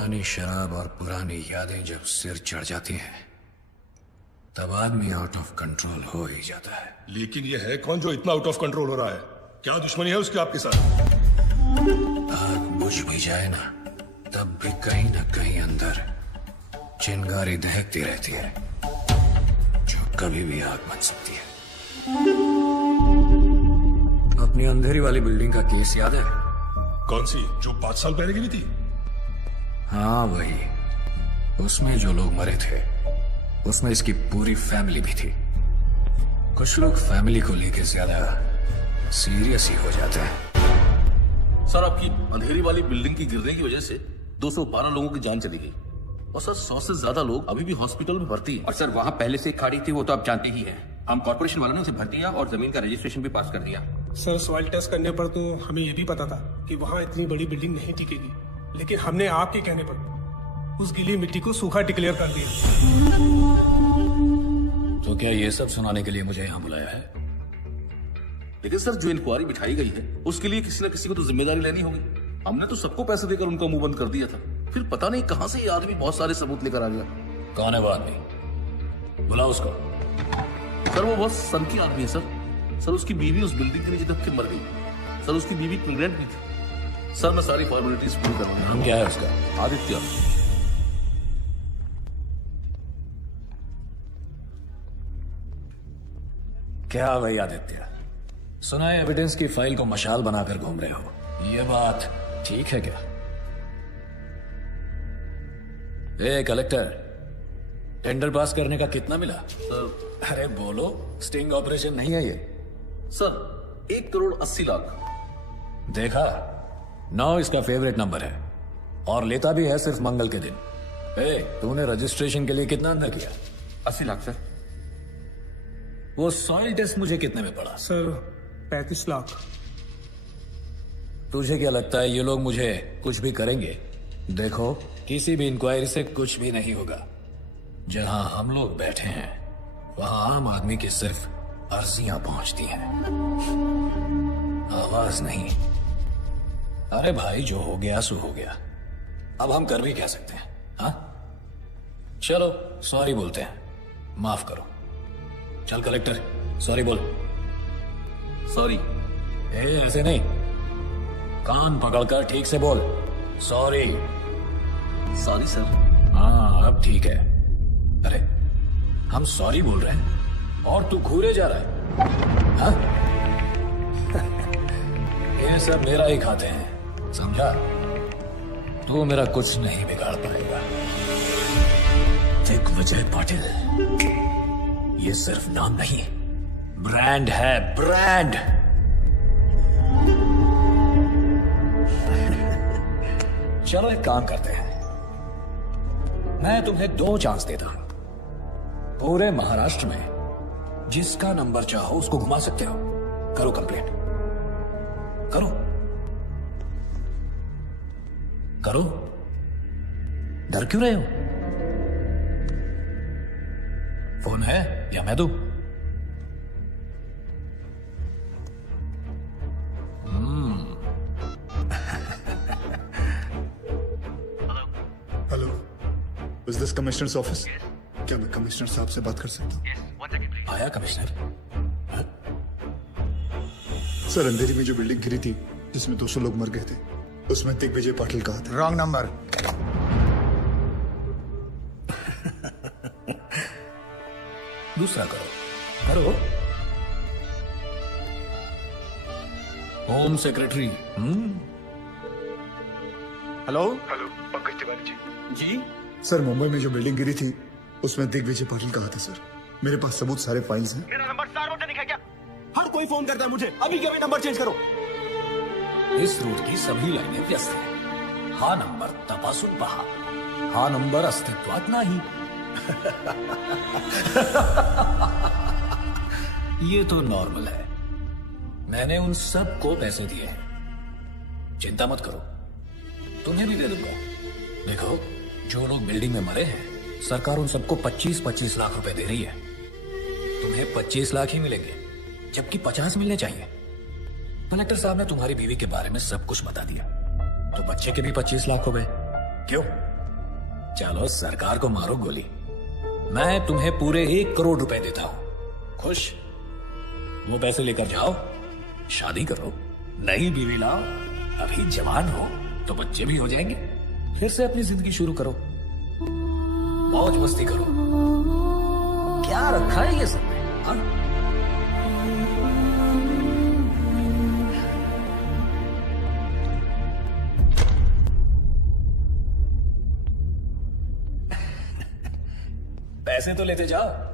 पुरानी शराब और पुरानी यादें जब सिर चढ़ जाती हैं तब आदमी आउट ऑफ कंट्रोल हो ही जाता है। लेकिन ये है कौन जो इतना आउट ऑफ कंट्रोल हो रहा है? क्या दुश्मनी है उसकी आपके साथ? आग बुझ भी जाए ना, तब भी कहीं ना कहीं अंदर चिंगारी दहकती रहती है, जो कभी भी आग बन सकती है। अपनी अंधेरी वाली बिल्डिंग का केस याद है? कौन सी, जो 5 साल पहले की भी थी? हाँ वही। उसमें जो लोग मरे थे उसमें इसकी पूरी फैमिली भी थी। कुछ लोग फैमिली को लेकर ज्यादा सीरियस ही हो जाते हैं। सर आपकी अंधेरी वाली बिल्डिंग की गिरने की वजह से 212 लोगों की जान चली गई और सर 100 से ज्यादा लोग अभी भी हॉस्पिटल में भर्ती हैं। और सर वहाँ पहले से खाड़ी थी, वो तो आप जानते ही हैं। हम कॉर्पोरेशन वालों ने उसे भर दिया और जमीन का रजिस्ट्रेशन भी पास कर दिया। सर सॉइल टेस्ट करने पर तो हमें ये भी पता था कि वहाँ इतनी बड़ी बिल्डिंग नहीं टिकेगी, लेकिन हमने आपके कहने पर उस गीली मिट्टी को सूखा डिक्लेयर कर दिया। तो क्या ये सब सुनाने के लिए मुझे यहाँ बुलाया है? लेकिन सर जो इंक्वायरी बिठाई गई है उसके लिए किसी न किसी को तो जिम्मेदारी लेनी होगी। हमने तो सबको पैसे देकर उनका मुंह बंद कर दिया था, फिर पता नहीं कहां से ये आदमी बहुत सारे सबूत लेकर आ गया। कौन है वो आदमी? बुलाओ उसको। सर वो बहुत सन की आदमी है सर। सर उसकी बीवी उस बिल्डिंग के नीचे दब के मर गई। सर उसकी बीवी प्रेग्नेंट भी थी। सर मैं सारी फॉर्मेलिटीज पूरी कर रहा हूँ। नाम क्या है उसका? आदित्य। क्या भाई आदित्य, सुना है एविडेंस की फाइल को मशाल बनाकर घूम रहे हो, ये बात ठीक है क्या? ए कलेक्टर, टेंडर पास करने का कितना मिला? सर अरे बोलो, स्टिंग ऑपरेशन नहीं है ये। सर 1,80,00,000। देखा, 9 इसका फेवरेट नंबर है और लेता भी है सिर्फ मंगल के दिन। ए, तूने रजिस्ट्रेशन के लिए कितना अंदर किया? 80 लाख सर। वो सॉइल टेस्ट मुझे कितने में पड़ा? सर 35 लाख। तुझे क्या लगता है ये लोग मुझे कुछ भी करेंगे? देखो, किसी भी इंक्वायरी से कुछ भी नहीं होगा। जहां हम लोग बैठे हैं वहां आम आदमी की सिर्फ अर्जियां पहुंचती हैं, आवाज नहीं। अरे भाई, जो हो गया सो हो गया, अब हम कर भी क्या सकते हैं? हाँ, चलो सॉरी बोलते हैं, माफ करो। चल कलेक्टर, सॉरी बोल। सॉरी। ए ऐसे नहीं, कान पकड़कर ठीक से बोल। सॉरी। Sorry sir. हाँ अब ठीक है। अरे हम सॉरी बोल रहे हैं और तू घूरे जा रहा है, हाँ? ये सब मेरा ही खाते हैं, समझा? तू मेरा कुछ नहीं बिगाड़ पाएगा। दिग्विजय पाटिल ये सिर्फ नाम नहीं, ब्रांड है, ब्रांड। चलो एक काम करते हैं, मैं तुम्हें 2 चांस देता हूं। पूरे महाराष्ट्र में जिसका नंबर चाहो उसको घुमा सकते हो। करो कंप्लेंट, करो करो, डर क्यों रहे हो? फोन है या मैं दूं? Hello, is this commissioners office? क्या मैं कमिश्नर साहब से बात कर सकता हूँ? आया कमिश्नर? सर, अंधेरी में जो बिल्डिंग गिरी थी जिसमें 200 लोग मर गए थे, उसमें दिग्विजय पाटिल कहा था। Wrong number. दूसरा करो, करो। Home secretary. Hello hello, Pankaj Tiwari ji. Sir, Mumbai में जो बिल्डिंग गिरी थी उसमें दिग्विजय पाटिल कहा था सर। मेरे पास सबूत, सारे फाइल्स हैं। मेरा नंबर सार्वजनिक है क्या? हर कोई फोन करता है मुझे, अभी के अभी नंबर चेंज करो। इस रूट की सभी लाइनें व्यस्त हैं। हा नंबर तपासून पहा, हा नंबर अस्तित्वात नाही। ये तो नॉर्मल है। मैंने उन सब को पैसे दिए हैं, चिंता मत करो, तुम्हें भी दे दूंगा। देखो, जो लोग बिल्डिंग में मरे हैं, सरकार उन सबको 25-25 लाख रुपए दे रही है। तुम्हें 25 लाख ही मिलेंगे, जबकि 50 मिलने चाहिए। कलेक्टर साहब ने तुम्हारी बीवी के बारे में सब कुछ बता दिया, तो बच्चे के भी 25 लाख हो गए। क्यों? चलो सरकार को मारो गोली, मैं तुम्हें पूरे 1 करोड़ रुपए देता हूं। खुश? वो पैसे लेकर जाओ, शादी करो, नई बीवी लाओ, अभी जवान हो तो बच्चे भी हो जाएंगे, फिर से अपनी जिंदगी शुरू करो, मौज मस्ती करो। क्या रखा है ये सब में, हाँ? पैसे तो लेते जाओ।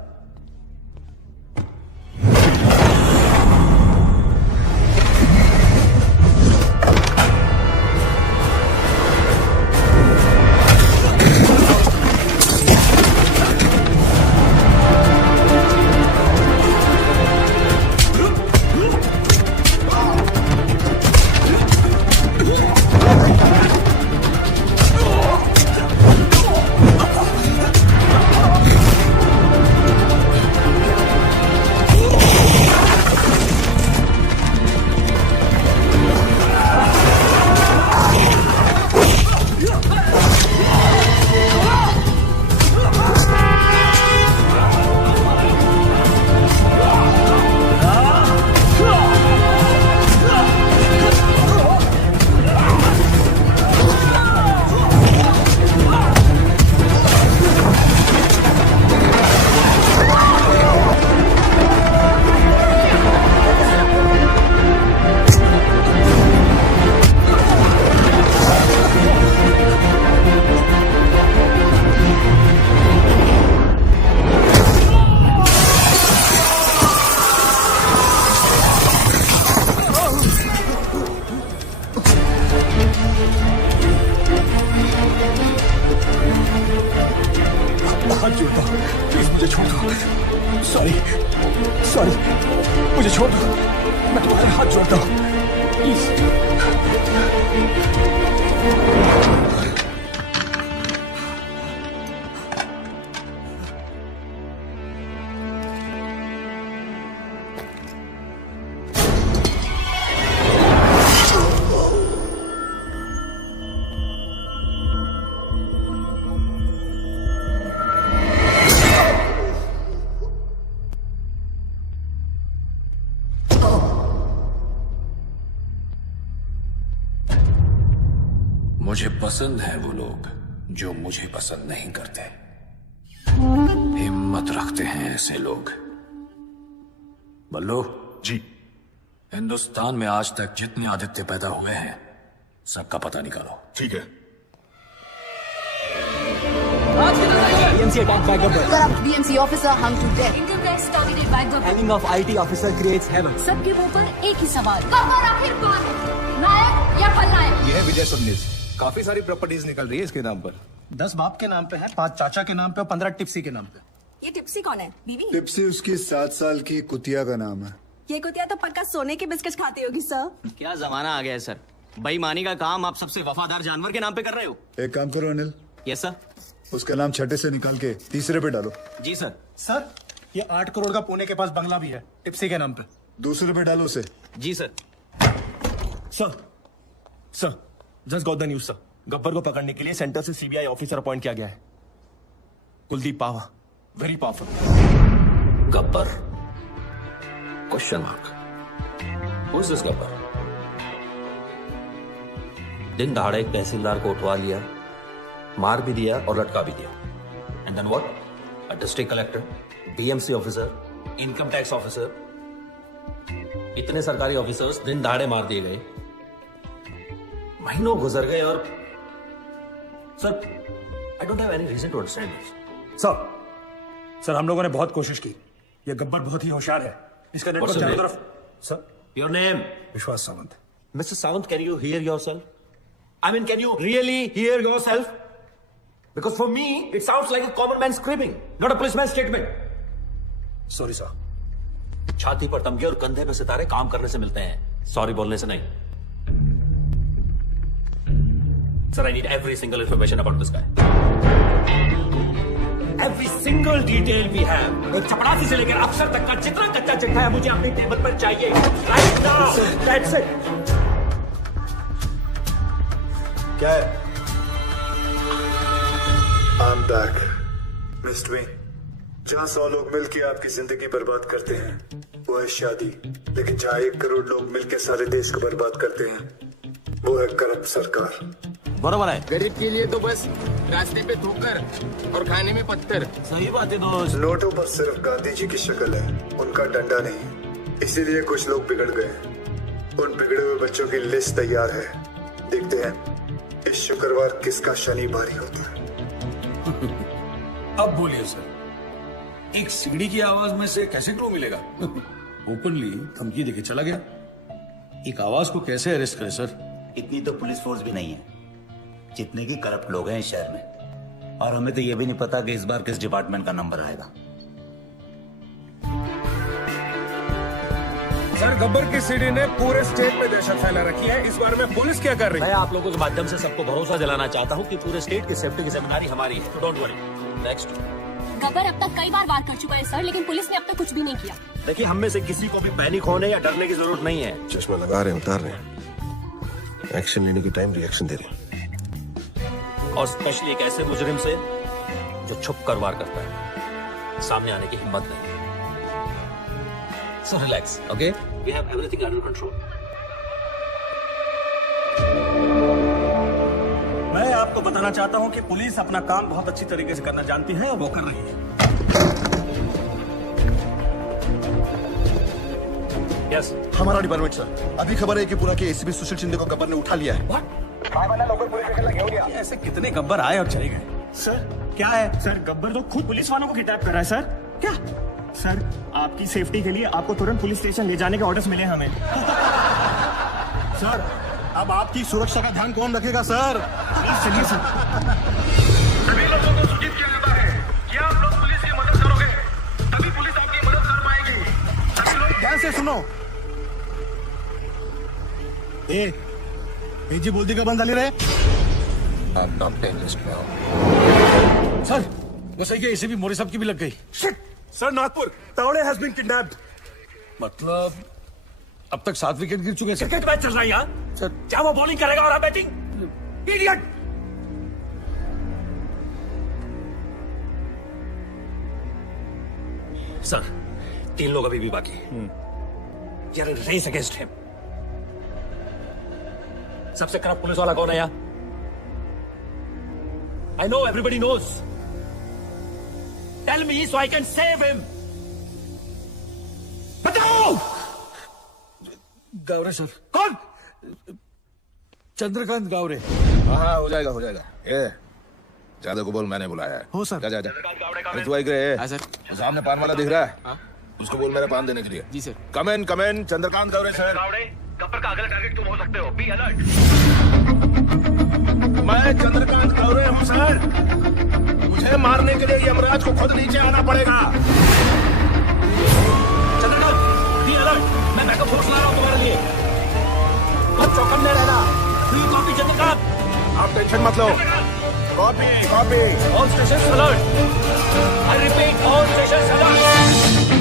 हाथ जोड़ता हूं, प्लीज मुझे छोड़ दो। सॉरी, मुझे छोड़ दो, मैं तुम्हारे हाथ जोड़ता हूं, प्लीज। मुझे पसंद है वो लोग जो मुझे पसंद नहीं करते। हिम्मत रखते हैं ऐसे लोग। बल्लू जी, हिंदुस्तान में आज तक जितने आदित्य पैदा हुए हैं सबका पता निकालो। ठीक है। BMC attacked by Gabbar. Corrupt BMC officer hung to death. Income tax targeted by Gabbar. Hanging of IT officer creates havoc. सबके मुंह पर एक ही सवाल, गब्बर आखिर कौन है, नायक या खलनायक? ये है विजय सबनीस। काफी सारी प्रॉपर्टीज निकल रही है इसके नाम पर। 10 बाप के नाम पे है, 5 चाचा के नाम पे और 15 टिप्सी के नाम पे। ये टिप्सी कौन है? बीवी? टिप्सी उसकी 7 साल की कुतिया का नाम है। ये कुतिया तो पक्का सोने के बिस्किट खाती होगी सर। क्या जमाना आ गया है सर, बेईमानी का काम आप सबसे वफादार जानवर के नाम पे कर रहे हो। एक काम करो अनिल, यस सर। उसका नाम छठे से निकाल के तीसरे पे डालो। जी सर। सर, ये 8 करोड़ का पुणे के पास बंगला भी है, टिप्सी के नाम पे। दूसरे पे डालो उसे। जी sir. Sir, just got the news sir. Gabbar को पकड़ने के लिए सेंटर से सीबीआई ऑफिसर अपॉइंट किया गया है। Kuldeep Pawa, very powerful. Gabbar? Question mark. Who is this Gabbar? दिन दहाड़े एक तहसीलदार को उठवा लिया, मार भी दिया और लटका भी दिया। And then what? A district collector, BMC officer, income tax officer, इतने सरकारी ऑफिसर्स दिन दहाड़े मार दिए गए। महीनों गुजर गए और sir, I don't have any reason to understand this. Sir, हम लोगों ने बहुत कोशिश की। ये गब्बर बहुत ही होशियार है। इसका नेटवर्क चारों तरफ। Sir, your name? विश्वास Sawant. Mr. Sawant, can you hear yourself? I mean, can you really hear yourself? Because for me, it sounds like a common man's screaming, not a policeman's statement. Sorry sir. छाती पर तमगे और कंधे पे सितारे काम करने से मिलते हैं, सॉरी बोलने से नहीं। Sir, I need every single information about this guy. Every single detail we have. एक चपरासी से लेकर अफसर तक का जितना कच्चा चिट्ठा है मुझे अपनी टेबल पर चाहिए। Right now. That's it. क्या है? I'm back, Mr. Wayne. जहाँ 100 लोग मिलकर आपकी जिंदगी बर्बाद करते हैं वो है शादी, लेकिन जहाँ 1 करोड़ लोग मिलकर सारे देश को बर्बाद करते हैं वो है करप्ट सरकार। बराबर है। गरीब के लिए तो बस रास्ते पे ठोकर और खाने में पत्थर। सही बात है दोस्त। नोटों पर सिर्फ गांधी जी की शक्ल है, उनका डंडा नहीं। इसीलिए कुछ लोग बिगड़ गए। उन बिगड़े हुए बच्चों की लिस्ट तैयार है। देखते हैं इस शुक्रवार किसका शनि भारी होता है। अब बोलिए सर, एक सीढ़ी की आवाज में से कैसे क्लू मिलेगा? ओपनली धमकी देके चला गया। एक आवाज को कैसे अरेस्ट करे सर? इतनी तो पुलिस फोर्स भी नहीं है जितने की करप्ट लोग हैं इस शहर में। और हमें तो ये भी नहीं पता कि इस बार किस डिपार्टमेंट का नंबर आएगा। सर, गब्बर की सीढ़ी ने पूरे स्टेट में दहशत फैला रखी है। इस बारे में पुलिस क्या कर रही है? मैं आप लोगों के माध्यम से सबको भरोसा दिलाना चाहता हूँ कि पूरे स्टेट की सेफ्टी की जिम्मेदारी हमारी है। Don't worry. नेक्स्ट। गब्बर अब तक कई बार वार कर चुका है सर, लेकिन पुलिस ने अब तक कुछ भी नहीं किया। देखिए, हम में से किसी को भी पैनिक होने या डरने की जरूरत नहीं है। चश्मा लगा रहे हैं, उतार रहे हैं। एक्शन लेने के टाइम रिएक्शन दे रहे हैं। और स्पेशली एक ऐसे मुजरिम से जो छुप कर वार करता है, सामने आने की हिम्मत नहीं। So relax, okay? We have everything under control. मैं आपको बताना चाहता हूं कि पुलिस अपना काम बहुत अच्छी तरीके से करना जानती है और वो कर रही है। यस, हमारा डिपार्टमेंट सर। अभी खबर है कि पूरा के एसीपी सुशील शिंदे को गब्बर ने उठा लिया है। ऐसे कितने गब्बर आए और चले गए? सर क्या है सर, गब्बर तो खुद पुलिस वालों को किडनैप कर रहा है सर। क्या सर, आपकी सेफ्टी के लिए आपको तुरंत पुलिस स्टेशन ले जाने के ऑर्डर्स मिले हमें। सर, अब आपकी सुरक्षा का ध्यान कौन रखेगा सर? चलिए सर। सभी लोगों को सूचित किया जाता है कि आप लोग पुलिस की मदद करोगे, तभी पुलिस आपकी मदद कर पाएगी। सभी लोग ध्यान से सुनो। जी बोलती का बंद डाली रहे। आप टॉप 10 लिस्ट में हो सर। वो सही है, एसीपी मोरे साहब की भी लग गई। Shit! Sir, Nagpur Tawde has been kidnapped. मतलब अब तक 7 विकेट गिर चुके हैं सर। क्रिकेट मैच चल रहा है यहाँ सर। क्या वो बॉलिंग करेगा और आप बैटिंग? इडियट! सर, 3 लोग अभी भी बाकी हैं। यार, रेस अगेंस्ट हिम। सबसे खराब पुलिस वाला कौन है यहाँ? I know everybody knows. Tell me so I can save him. बताओ! गावरे सर। कौन? चंद्रकांत गावरे। हाँ, हो जाएगा हो जाएगा। ये ज्यादा को बोल, मैंने बुलाया है। हो सर। जा जा जा। अरे तू आई गए? हाँ सर। सामने पान वाला दिख रहा है? उसको बोल मेरा पान देने के लिए। जी सर। कम इन चंद्रकांत गावरे सर। गब्बर का अगला टारगेट तुम हो सकते हो। B alert. मैं चंद्रकांत गौरे हूँ सर। मुझे मारने के लिए यमराज को खुद नीचे आना पड़ेगा। Chandrakant, be alert. मैं बैकअप फोर्स ला रहा हूँ तुम्हारे लिए। बहुत चौकन्ने रहना। Free copy Chandrakant. आप टेंशन मत लो। Copy copy. All station alert. I repeat, all station alert.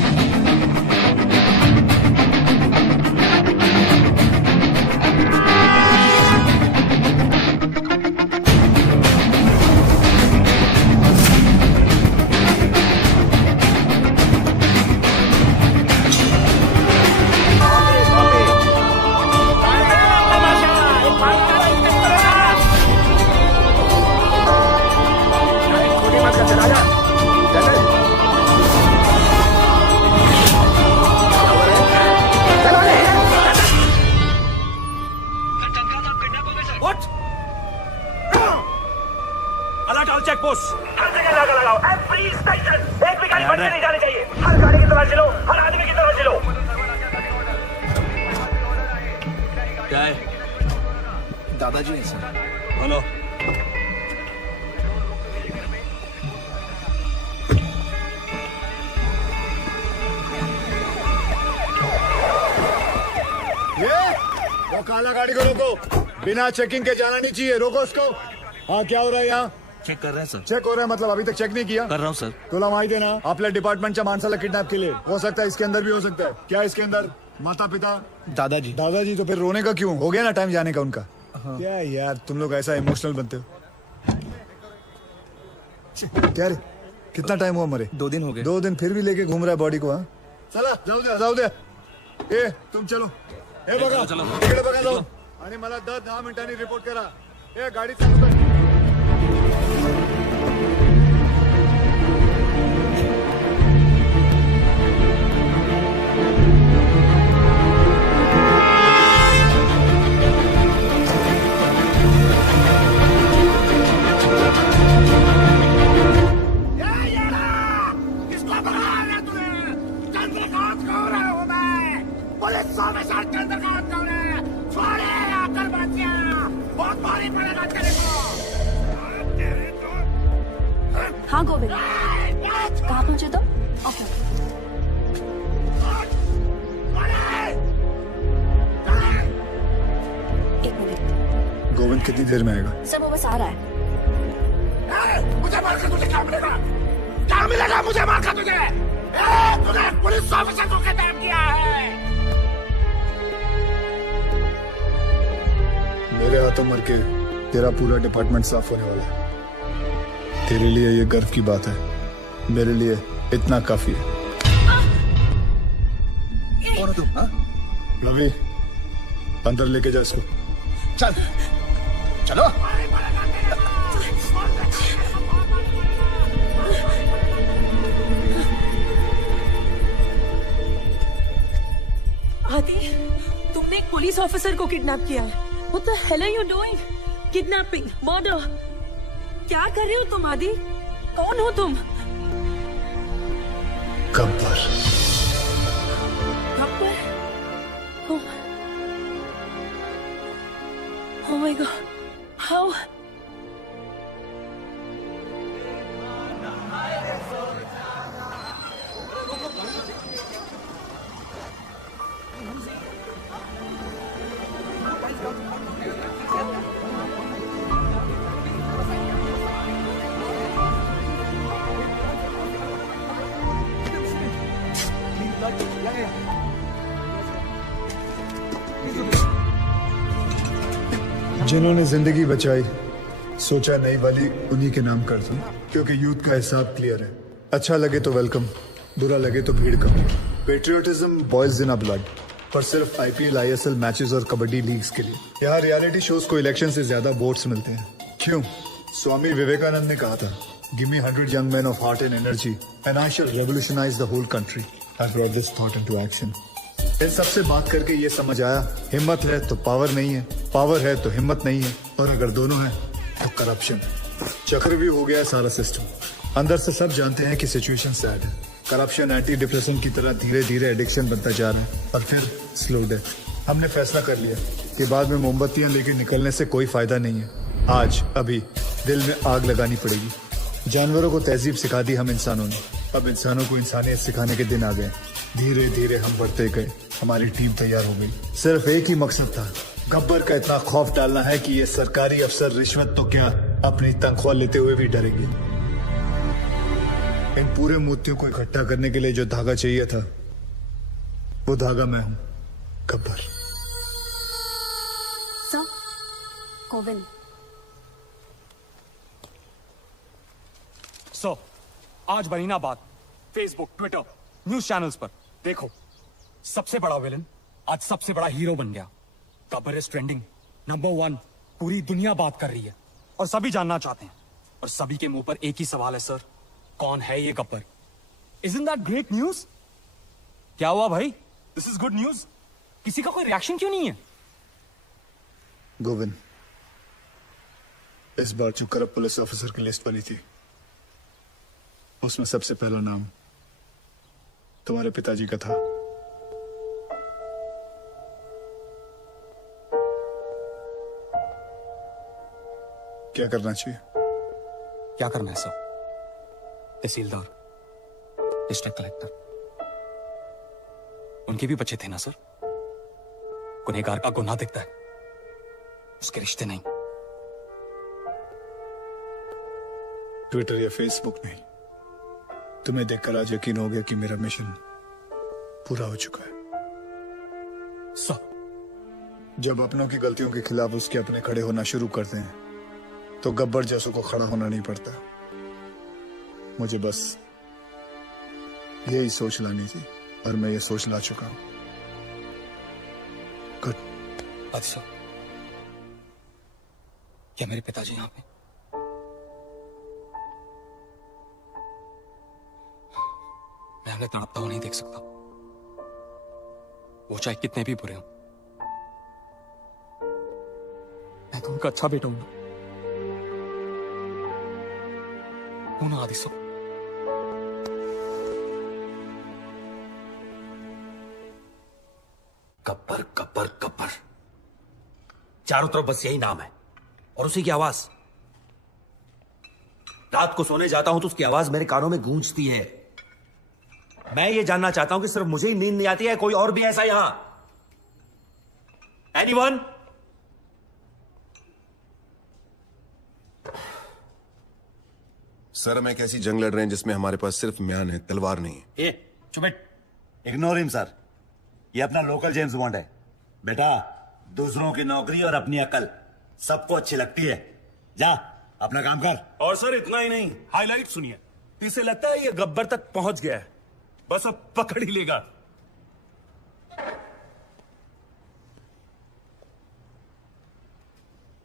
दादाजी है सर। बोलो। वो काला गाड़ी को रोको, बिना चेकिंग के जाना नहीं चाहिए। रोको उसको। हाँ, क्या हो रहा है यहाँ? चेक कर रहे हैं सर। चेक हो रहा है मतलब अभी तक चेक नहीं किया? कर रहा हूँ सर। तुला माहिती है ना, आपल्या डिपार्टमेंटच्या माणसाला किडनॅप केले। हो सकता है इसके अंदर भी हो सकता है। क्या इसके अंदर माता पिता? दादाजी। दादाजी? तो फिर रोने का क्यों? हो गया ना टाइम जाने का उनका। क्या यार, तुम लोग ऐसा इमोशनल बनते हो। क्या रे, कितना टाइम हुआ मरे? 2 दिन हो गए। 2 दिन फिर भी लेके घूम रहा है बॉडी को? हाँ चला जाऊ द्या ए तुम चलो ए बघा इकडे बघा जाऊ आणि मला 10 मिनिटांनी रिपोर्ट करा. ए गाडी चालू कर. हाँ गोविंद, कहाँ पहुंचे तुम? ओके। एक मिनट। गोविंद कितनी देर में आएगा? सर वो बस आ रहा है। मुझे मार कर तुझे क्या मिलेगा? क्या मिलेगा मुझे मार कर तुझे? तूने पुलिस ऑफिसर को किडनैप किया है। मेरे हाथों मर के तेरा पूरा डिपार्टमेंट साफ होने वाला है. तेरे लिए ये गर्व की बात है, मेरे लिए इतना काफी है. कौन हो तुम? हाँ? रवि अंदर लेके जा इसको. चल चलो. आदि, तुमने एक पुलिस ऑफिसर को किडनैप किया है. What the hell are you doing? Kidnapping, murder. क्या कर रहे हो तुम आदि? कौन हो तुम? Gabbar. Gabbar? Oh my God. How? जिन्होंने जिंदगी बचाई, सोचा नई वाली उन्हीं के नाम कर दूं, क्योंकि यूथ का हिसाब क्लियर है. अच्छा लगे तो वेलकम, बुरा लगे तो भीड़ कम. Patriotism boys in a blood, पर सिर्फ IPL ISL मैचेस और कबड्डी लीग्स के लिए. यहाँ रियलिटी शोज को इलेक्शन से ज्यादा वोट्स मिलते हैं. क्यों? स्वामी विवेकानंद ने कहा था, give me 100 young men of heart and energy and I shall revolutionize the whole country. I brought this thought into action. इन सबसे बात करके ये समझ आया, हिम्मत है तो पावर नहीं है, पावर है तो हिम्मत नहीं है, और अगर दोनों है तो करप्शन. चक्रव्यूह हो गया है सारा सिस्टम. अंदर से सब जानते हैं कि सिचुएशन सैड है. करप्शन एंटी डिप्रेशन की तरह धीरे धीरे एडिक्शन बनता जा रहा है और फिर स्लो डेथ. हमने फैसला कर लिया कि बाद में मोमबत्तियां लेके निकलने से कोई फायदा नहीं है. आज अभी दिल में आग लगानी पड़ेगी. जानवरों को तहजीब सिखा दी हम इंसानों ने, अब इंसानों को इंसानियत सिखाने के दिन आ गए. धीरे धीरे हम बढ़ते गए, हमारी टीम तैयार हो गई. सिर्फ एक ही मकसद था, गब्बर का इतना खौफ डालना है कि ये सरकारी अफसर रिश्वत तो क्या अपनी तनख्वाह लेते हुए भी डरेंगे. इन पूरे मोतियों को इकट्ठा करने के लिए जो धागा चाहिए था, वो धागा मैं हूं, गब्बर. सर, गोविंद. सो आज बनी ना बात फेसबुक, ट्विटर, न्यूज चैनल्स पर. देखो, सबसे बड़ा विलन आज सबसे बड़ा हीरो बन गया. Gabbar is trending, number 1. पूरी दुनिया बात कर रही है और सभी जानना चाहते हैं, और सभी के मुंह पर एक ही सवाल है, सर, कौन है ये Gabbar? Isn't that great news? क्या हुआ भाई? This is good news. किसी का कोई रिएक्शन क्यों नहीं है? गोविंद, इस बार जो करप्ट पुलिस ऑफिसर की लिस्ट बनी थी, उसमें सबसे पहला नाम तुम्हारे पिताजी का था. क्या करना चाहिए? क्या करना है सर? तहसीलदार, डिस्ट्रिक्ट कलेक्टर, उनके भी बच्चे थे ना सर. गुनहगार का गुनाह दिखता है, उसके रिश्ते नहीं. ट्विटर या फेसबुक नहीं, तुम्हें देखकर आज यकीन हो गया कि मेरा मिशन पूरा हो चुका है. सर, जब अपनों की गलतियों के खिलाफ उसके अपने खड़े होना शुरू करते हैं, तो गब्बर जैसों को खड़ा होना नहीं पड़ता. मुझे बस यही सोच लानी थी और मैं ये सोच ला चुका हूं। गुड। अच्छा, क्या मेरे पिताजी यहाँ पे? मैं उन्हें तड़पता हुआ नहीं देख सकता, वो चाहे कितने भी बुरे हों। मैं तो उनका अच्छा बेटा हूं ना आदिसो। गब्बर गब्बर गब्बर, चारों तरफ बस यही नाम है और उसी की आवाज। रात को सोने जाता हूं तो उसकी आवाज मेरे कानों में गूंजती है। मैं ये जानना चाहता हूं कि सिर्फ मुझे ही नींद नहीं आती है, कोई और भी ऐसा यहां? एनीवन? सर, हम एक ऐसी जंग लड़ रहे हैं जिसमें हमारे पास सिर्फ म्यान है, तलवार नहीं है। ए, चुप बैठ। इग्नोर हिम सर, ये अपना लोकल जेम्स बॉन्ड है। बेटा, दूसरों की नौकरी और अपनी अकल सबको अच्छी लगती है। जा अपना काम कर। और सर इतना ही नहीं, हाईलाइट सुनिए। इसे लगता है ये गब्बर तक पहुंच गया है, बस अब पकड़ ही लेगा।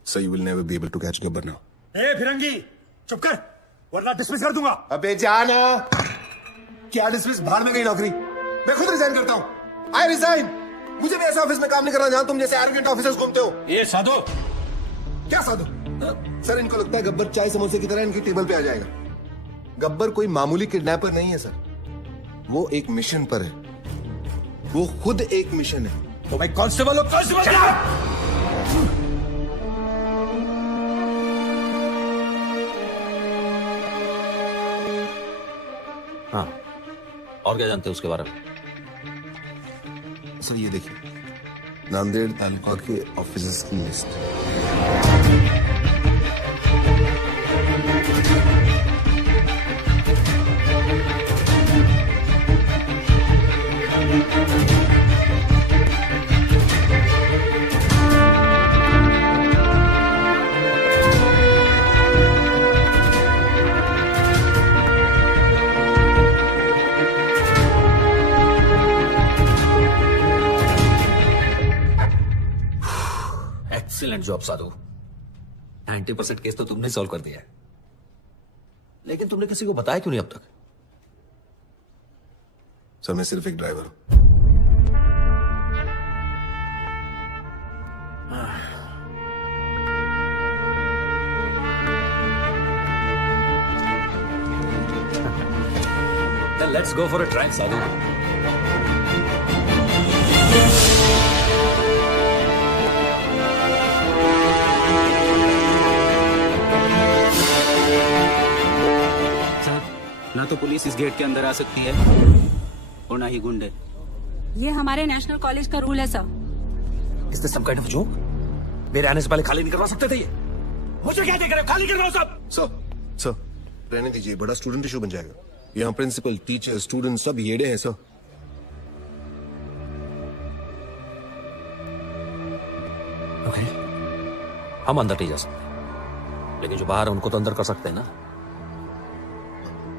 So you will never be able to catch Gabbar now. ए फिरंगी, चुप कर वरना डिसमिस कर दूंगा। अबे जाना। क्या डिसमिस? बाहर में गई नौकरी। मैं खुद रिजाइन करता हूं। I resign. मुझे भी ऐसे ऑफिस में काम नहीं करना जहां तुम जैसे एरोगेंट ऑफिसर्स घूमते हो। ये साधु। क्या साधु? सर, इनको लगता है गब्बर चाय समोसे की तरह इनकी टेबल पे आ जाएगा। गब्बर कोई मामूली किडनैपर नहीं है सर, वो एक मिशन पर है। वो खुद एक मिशन है। तो भाई कांस्टेबल हो, कांस्टेबल हाँ, और क्या जानते हैं उसके बारे में? सर ये देखिए, नांदेड़ तालुका के ऑफिसर्स की लिस्ट। एक्सीलेंट जॉब साधु। 90% केस तो तुमने सॉल्व कर दिया है, लेकिन तुमने किसी को बताया क्यों नहीं अब तक? सर, मैं सिर्फ एक ड्राइवर हूं। Then let's go for a drive, साधु। ना तो पुलिस इस गेट के अंदर आ सकती है और ना ही गुंडे। ये हमारे नेशनल कॉलेज का रूल है sir. Is this some kind of joke? मेरे आने से पहले खाली नहीं करवा सकते थे ये? मुझे क्या देख रहे हो? खाली करवाओ सब। सर, रहने दीजिए, बड़ा स्टूडेंट इशू बन जाएगा। यहाँ प्रिंसिपल, टीचर, स्टूडेंट सब येड़े हैं सर। ओके, हम अंदर नहीं जा सकते, लेकिन जो बाहर है उनको तो अंदर कर सकते हैं ना।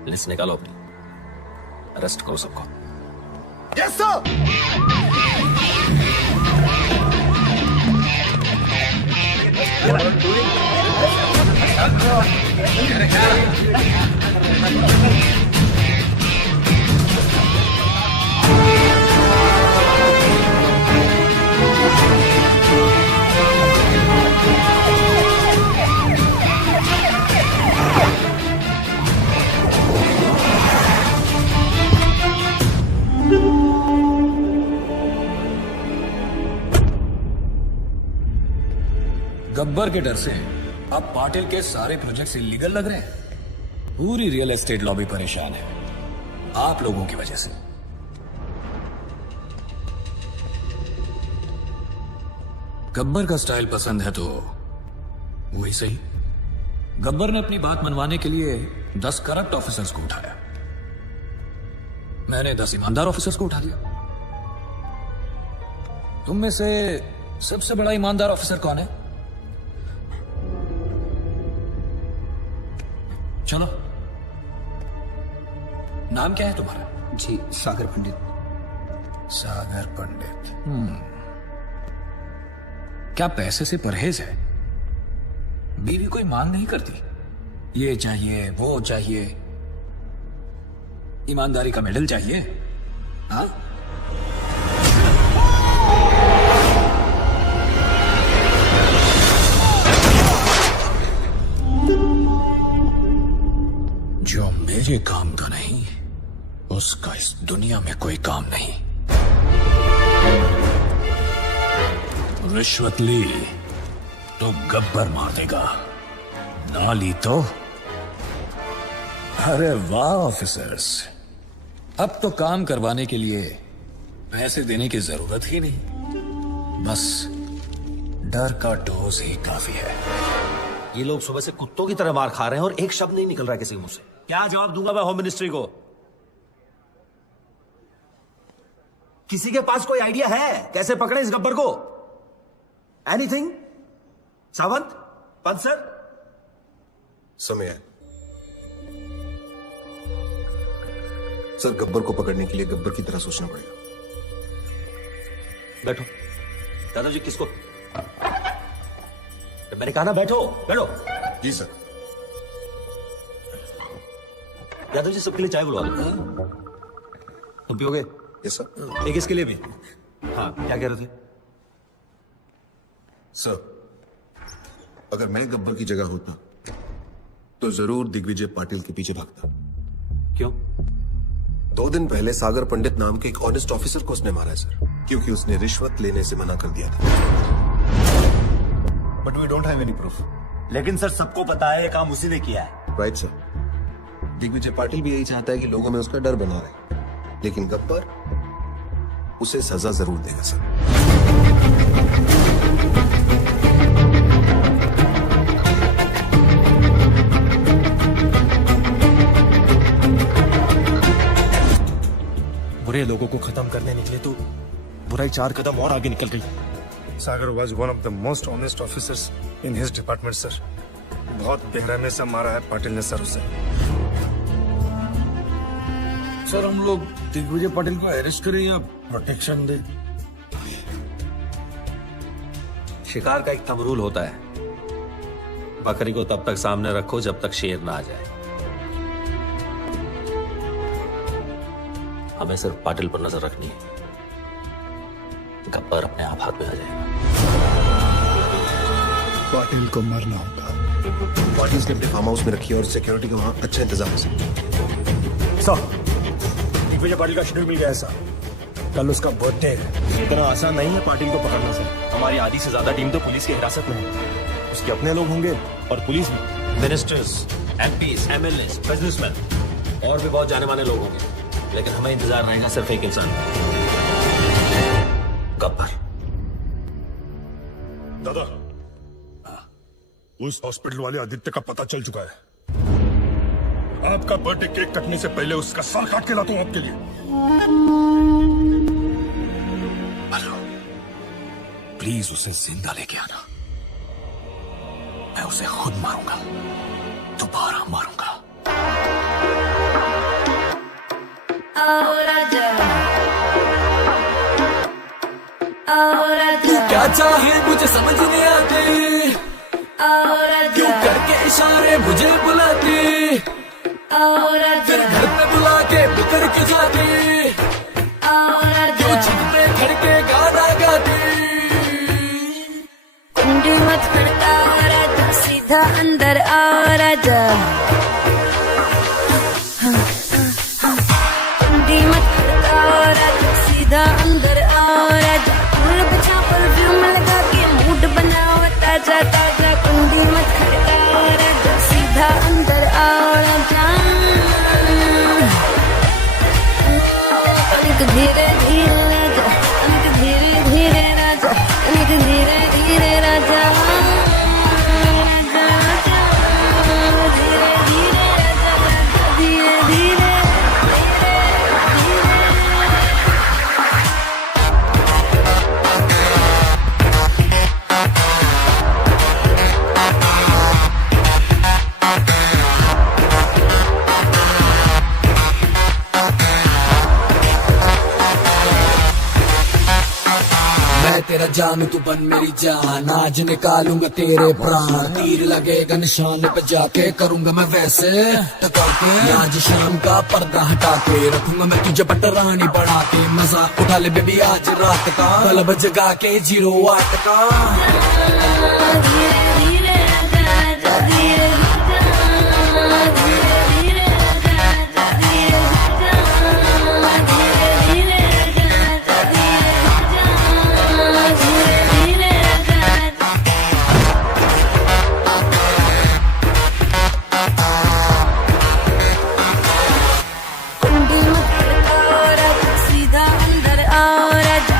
लिस्ट निकालो अपनी, अरेस्ट करो सबको। Yes sir. गब्बर के डर से अब पाटिल के सारे प्रोजेक्ट्स इलीगल लग रहे हैं। पूरी रियल एस्टेट लॉबी परेशान है आप लोगों की वजह से। गब्बर का स्टाइल पसंद है तो वही सही। गब्बर ने अपनी बात मनवाने के लिए 10 करप्ट ऑफिसर्स को उठाया, मैंने 10 ईमानदार ऑफिसर्स को उठा लिया। तुम में से सबसे बड़ा ईमानदार ऑफिसर कौन है? चलो नाम क्या है तुम्हारा? जी सागर पंडित। सागर पंडित। क्या पैसे से परहेज है? बीवी कोई मांग नहीं करती, ये चाहिए वो चाहिए, ईमानदारी का मेडल चाहिए? हाँ? जो मेरे काम का नहीं, उसका इस दुनिया में कोई काम नहीं। रिश्वत ली तो गब्बर मार देगा, ना ली तो। अरे वाह ऑफिसर्स, अब तो काम करवाने के लिए पैसे देने की जरूरत ही नहीं, बस डर का डोज ही काफी है। ये लोग सुबह से कुत्तों की तरह मार खा रहे हैं और एक शब्द नहीं निकल रहा है किसी के मुंह से। क्या जवाब दूंगा मैं होम मिनिस्ट्री को? किसी के पास कोई आइडिया है कैसे पकड़े इस गब्बर को? एनीथिंग? सावंत, पंत सर? समय है सर, गब्बर को पकड़ने के लिए गब्बर की तरह सोचना पड़ेगा। बैठो दादाजी। किसको? मैंने कहा ना बैठो बैठो। जी सर। यादव जी सबके लिए चाय बुलवा दो। तुम पियोगे? Yes sir. एक इसके लिए भी। हाँ क्या कह रहे थे? सर, अगर मैं गब्बर की जगह होता तो जरूर दिग्विजय पाटिल के पीछे भागता। क्यों? 2 दिन पहले सागर पंडित नाम के एक ऑनेस्ट ऑफिसर को उसने मारा है सर, क्योंकि उसने रिश्वत लेने से मना कर दिया था। But we don't have any proof. लेकिन सर सबको पता है ये काम उसी ने किया है। Right sir. दिग्विजय पाटिल भी यही चाहता है कि लोगों में उसका डर बना रहे, लेकिन गब्बर उसे सजा जरूर देगा सर। बुरे लोगों को खत्म करने निकले तो बुराई 4 कदम और आगे निकल गई। सागर was one of the most honest officers in his department, sir. बहुत बेरहमी से मारा है पाटिल ने सर उसे। सर हम लोग दिग्विजय पाटिल को अरेस्ट करें या प्रोटेक्शन दें? शिकार का एक थंब रूल होता है, बकरी को तब तक सामने रखो जब तक शेर ना आ जाए। हमें सिर्फ पाटिल पर नजर रखनी है, गब्बर अपने आप हाथ में आ जाएगा। पाटिल को मरना होगा। पाटिल के अपने फार्म हाउस में रखिए और सिक्योरिटी का वहां अच्छा इंतजाम है सर। दिग्विजय पाटिल का शेड्यूल मिल गया है सर, कल उसका बर्थडे है। इतना आसान नहीं है पाटिल को पकड़ना सर। हमारी आधी से ज्यादा टीम तो पुलिस की हिरासत में है, उसके अपने लोग होंगे और पुलिस भी। मिनिस्टर्स, एमपीज, एमएलएस, बिजनेसमैन और भी बहुत जाने माने लोग होंगे, लेकिन हमें इंतजार रहेगा सिर्फ एक इंसान, गब्बर। दादा, उस हॉस्पिटल वाले आदित्य का पता चल चुका है। आपका बर्थडे केक कटने से पहले उसका सर काट के लाता हूं आपके लिए। प्लीज उसे जिंदा लेके आना, मैं उसे खुद मारूंगा, दोबारा मारूंगा। तू क्या चाहे मुझे समझ नहीं आती, क्यों करके इशारे मुझे बुलाती, फिर घर पे बुला के बिखर के जाती, क्यों छत पे खड़ के गाना गाती। कुंडी मत खड़का राजा, सीधा अंदर आओ राजा। कुंडी मत खड़का राजा, सीधा अंदर आओ राजा। फूल बचा परफ्यूम लगा के मूड बनाओ ताजा ताजा। कुंडी मत खड़का राजा, सीधा अंदर आओ राजा। तनिक धीरे धीरे राजा, तनिक धीरे धीरे राजा, तनिक धीरे धीरे राजा। धीरे धीरे राजा, धीरे धीरे। तेरा जान तू बन मेरी जान, आज निकालूंगा तेरे प्राण, तीर लगेगा निशान पे जाके करूंगा मैं वैसे टका के, आज शाम का पर्दा हटा के रखूंगा मैं तुझे पटरानी बढ़ा के, मजा उठा ले बेबी आज रात का, क्लब जगा के 08 का। सीधा अंदर आओ राजा,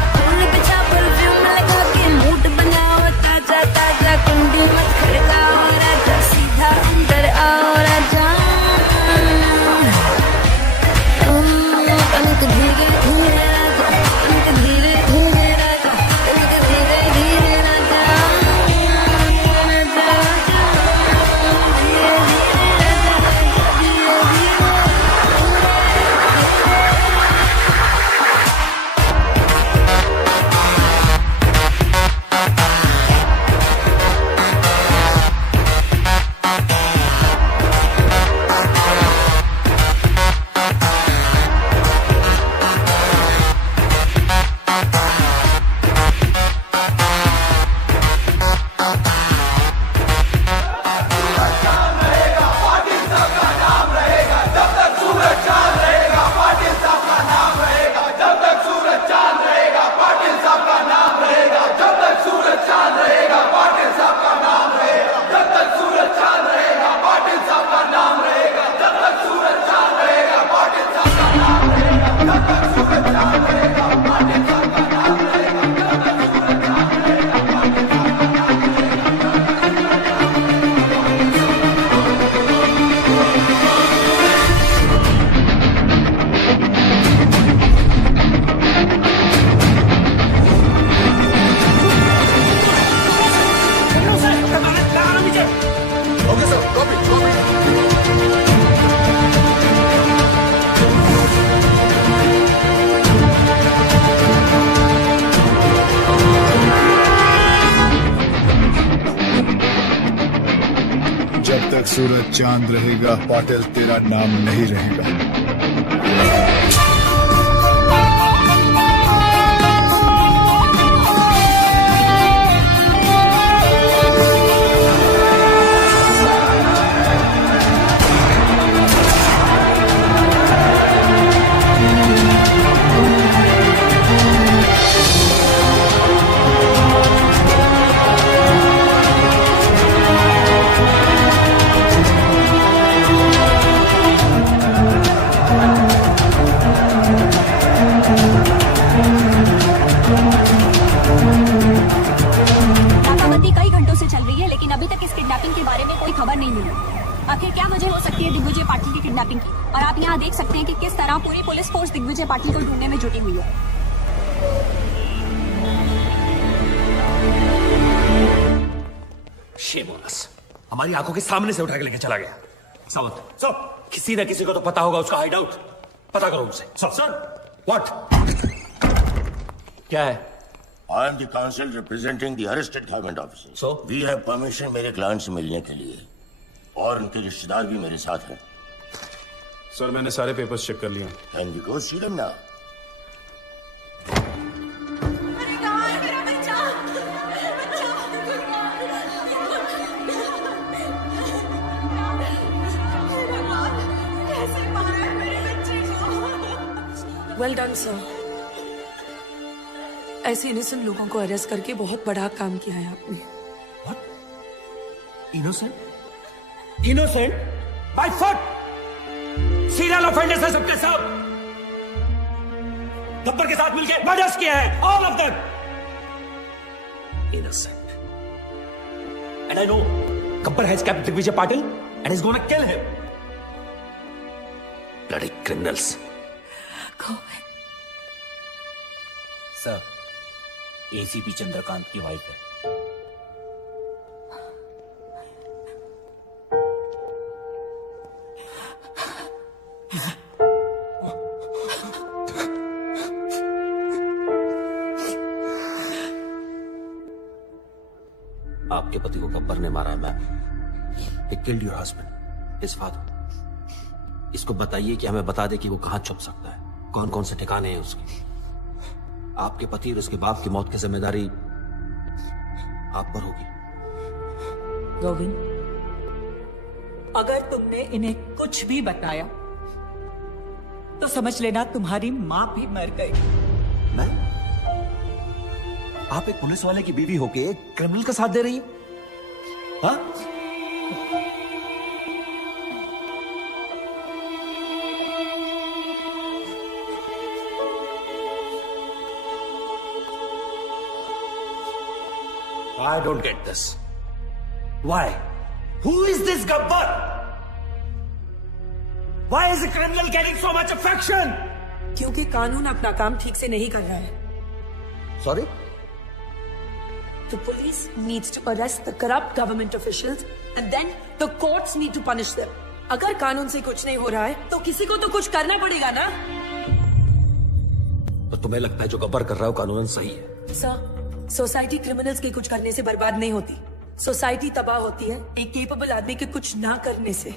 बिछा परफ्यूम लगा के मूड बनाओ ताजा ताजा, कुंडी मत खड़काओ राजा, सीधा अंदर आओ राजा। तनिक धीरे धीरे राजा, तनिक धीरे धीरे राजा, तनिक धीरे धीरे राजा, जब तक सूरज चांद रहेगा पाटिल तेरा नाम नहीं रहेगा। नाकाबंदी कई घंटों से चल रही है, लेकिन अभी तक इस किडनैपिंग के बारे में कोई खबर नहीं मिली। आखिर क्या वजह हो सकती है दिग्विजय पाटिल की किडनैपिंग की? और आप यहाँ देख सकते हैं कि किस तरह पूरी पुलिस फोर्स दिग्विजय पाटिल को ढूंढने में जुटी हुई है। शेमोनस हमारी आंखों के सामने से उठा के लेके चला गया। सावंत सर, किसी न किसी को तो पता होगा उसका हाइड आउट, पता करो उनसे। सर व्हाट क्या है? I am the counsel representing the arrested government officers. So? We have permission मेरे क्लाइंट से मिलने के लिए, और उनके रिश्तेदार भी मेरे साथ हैं। सर मैंने सारे पेपर्स चेक कर लिया। Can we go see them now? Well done sir, ऐसे इनोसेंट लोगों को अरेस्ट करके बहुत बड़ा काम किया है आपने। Innocent? Innocent? By foot! Serial offenders हैं सबके सब। गब्बर के साथ मिलके मर्डर्स किए हैं, all of them. Innocent. And I know Gabbar has kept Digvijay Patil and is gonna kill him. Bloody criminals. Sir, ACP Chandrakant की वाइफ है। आपके पति को गब्बर ने मारा है ma'am. He killed your husband, his father. इसको बताइए कि हमें बता दे कि वो कहाँ छुप सकता है, कौन कौन से ठिकाने हैं उसके। आपके पति और उसके बाप की मौत की जिम्मेदारी आप पर होगी। गोविंद, अगर तुमने इन्हें कुछ भी बताया तो समझ लेना तुम्हारी माँ भी मर गई। मैं? आप एक पुलिस वाले की बीवी होके एक क्रिमिनल का साथ दे रही है? हाँ? I don't get this. Why? Who is this Gabbar? Why is a criminal getting so much affection? क्योंकि कानून अपना काम ठीक से नहीं कर रहा है। Sorry? The police needs to arrest the corrupt government officials and then the courts need to punish them. अगर कानून से कुछ नहीं हो रहा है तो किसी को तो कुछ करना पड़ेगा ना। तो तुम्हें लगता है जो गब्बर कर रहा है वो कानूनन सही है? सर, सोसाइटी क्रिमिनल्स के कुछ करने से बर्बाद नहीं होती, सोसाइटी तबाह होती है एक केपेबल आदमी के कुछ ना करने से।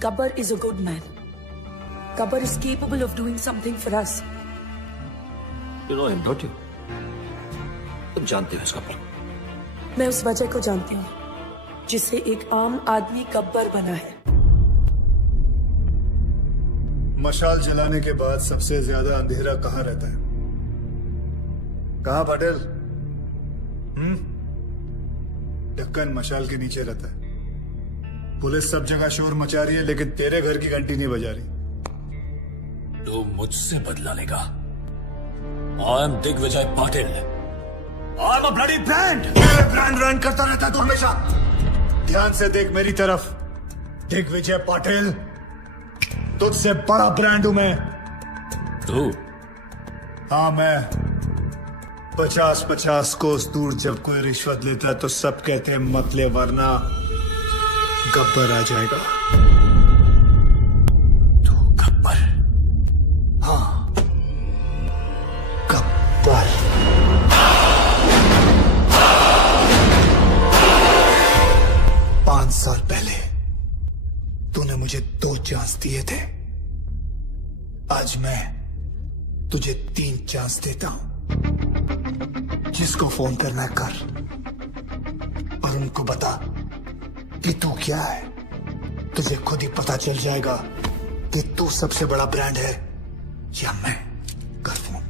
Gabbar is a good man. Gabbar is capable of doing something for us. You know him, don't you? तुम जानते हो इस गब्बर? मैं उस वजह को जानती हूँ जिससे एक आम आदमी गब्बर बना है। मशाल जलाने के बाद सबसे ज्यादा अंधेरा कहाँ रहता है? कहाँ पटेल? ढक्कन मशाल के नीचे रहता है। पुलिस सब जगह शोर मचा रही है लेकिन तेरे घर की घंटी नहीं बजा रही। तू मुझसे बदला लेगा। I am Digvijay Patil. I am a bloody brand। Brand run करता रहता है तू हमेशा। ध्यान से देख मेरी तरफ। दिग्विजय पाटिल, तुझसे बड़ा ब्रांड हूं मैं। तू? हाँ मैं। 50-50 कोस दूर जब कोई रिश्वत लेता है तो सब कहते हैं मत ले वरना गब्बर आ जाएगा। तू गब्बर? हाँ, गब्बर। पांच साल पहले तूने मुझे 2 चांस दिए थे। आज मैं तुझे 3 चांस देता हूं। जिसको फोन करना है कर और उनको बता कि तू क्या है। तुझे खुद ही पता चल जाएगा कि तू सबसे बड़ा ब्रांड है या मैं। कर फोन।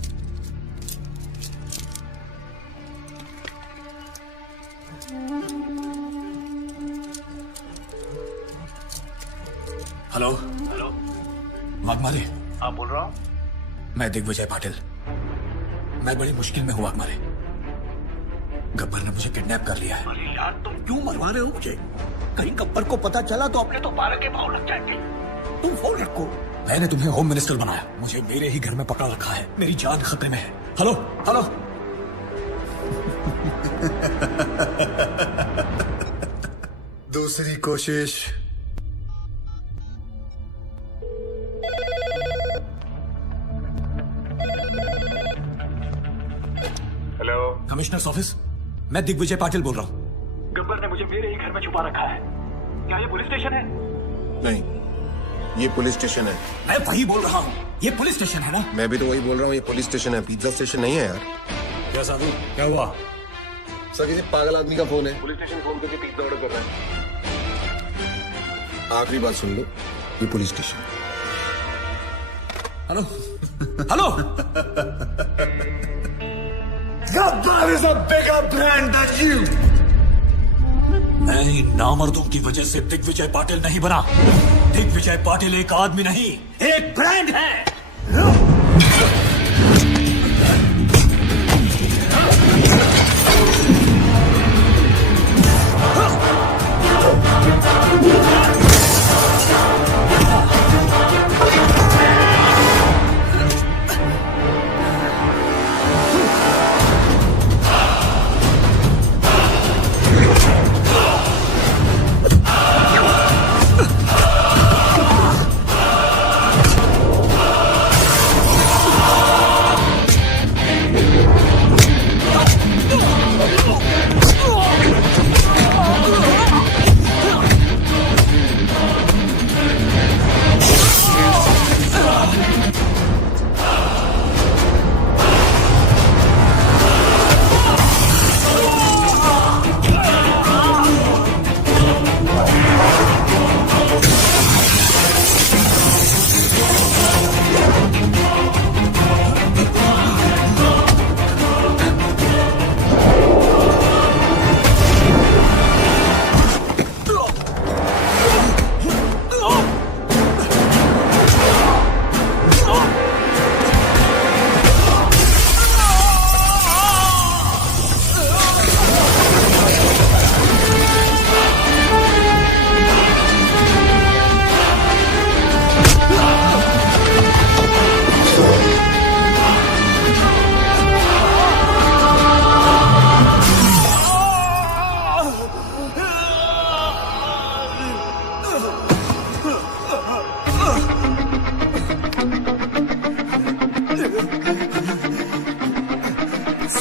हेलो। हेलो, वाघमारे। हाँ बोल रहा हूँ। मैं दिग्विजय पाटिल। मैं बड़ी मुश्किल में हूँ वाघमारे। गब्बर ने मुझे किडनैप कर लिया है। अरे यार तुम क्यों मरवा रहे हो मुझे? कहीं गब्बर को पता चला तो अपने तो 12 के भाव लग जाएंगे। तुम फोन रखो। मैंने तुम्हें होम मिनिस्टर बनाया, मुझे मेरे ही घर में पकड़ा रखा है, मेरी जान खतरे में है। Hello hello. दूसरी कोशिश। Hello, commissioners office. मैं दिग्विजय पाटिल बोल रहा हूँ। गब्बर ने मुझे मेरे ही घर में छुपा रखा है। क्या ये पुलिस स्टेशन है? नहीं, ये पुलिस स्टेशन है। मैं वही बोल रहा हूँ, ये पुलिस स्टेशन है ना? मैं भी तो वही बोल रहा हूँ, ये पुलिस स्टेशन है, पिज्जा स्टेशन नहीं है यार। क्या साधु, क्या हुआ? सर किसी पागल आदमी का फोन है, पुलिस स्टेशन फोन करके पिज्जा ऑर्डर कर रहा है। आखिरी बात सुन लो, ये police station. Hello hello. Gabbar is a bigger brand than you. मैं इन नामर्दों की वजह से दिग्विजय पाटिल नहीं बना। दिग्विजय पाटिल एक आदमी नहीं, एक ब्रांड है।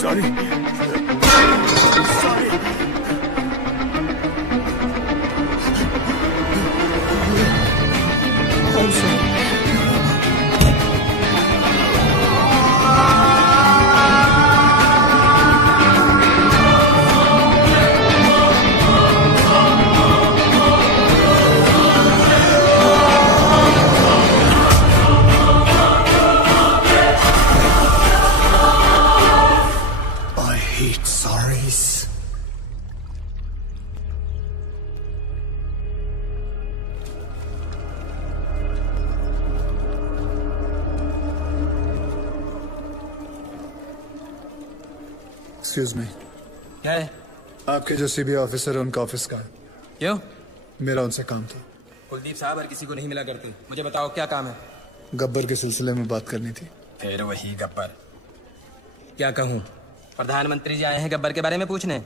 Sorry I hate sorries. Excuse me. क्या है? आपके जो सीबीआई ऑफिसर है उनका ऑफिस का है। क्यों? मेरा उनसे काम था। कुलदीप साहब हर किसी को नहीं मिला करते। मुझे बताओ क्या काम है? गब्बर के सिलसिले में बात करनी थी। फिर वही गब्बर। क्या कहूँ? प्रधानमंत्री जी आए हैं गब्बर के बारे में पूछने।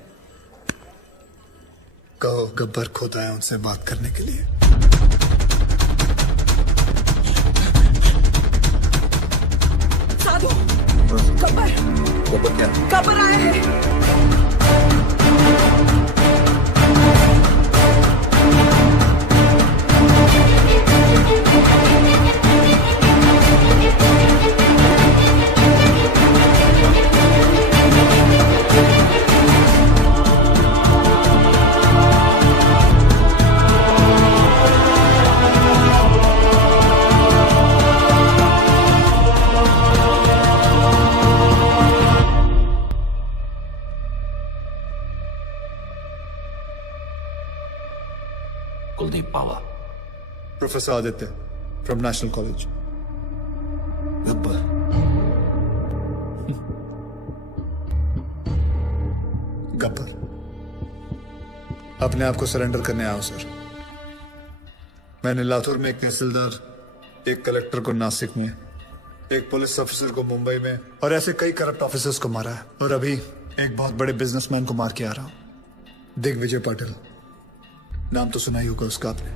कहो गब्बर खुद आए उनसे बात करने के लिए। साधु, गब्बर क्या? गब्बर आए हैं। Kuldeep Pawa. Professor Aditya from national college. Gabbar. Gabbar अपने आप को सरेंडर करने आया हूं सर। मैंने लातूर में एक तहसीलदार, एक कलेक्टर को नासिक में, एक पुलिस ऑफिसर को मुंबई में और ऐसे कई करप्ट ऑफिसर्स को मारा है। और अभी एक बहुत बड़े बिजनेसमैन को मार के आ रहा हूं, दिग्विजय पाटिल। नाम तो सुना ही होगा उसका आपने।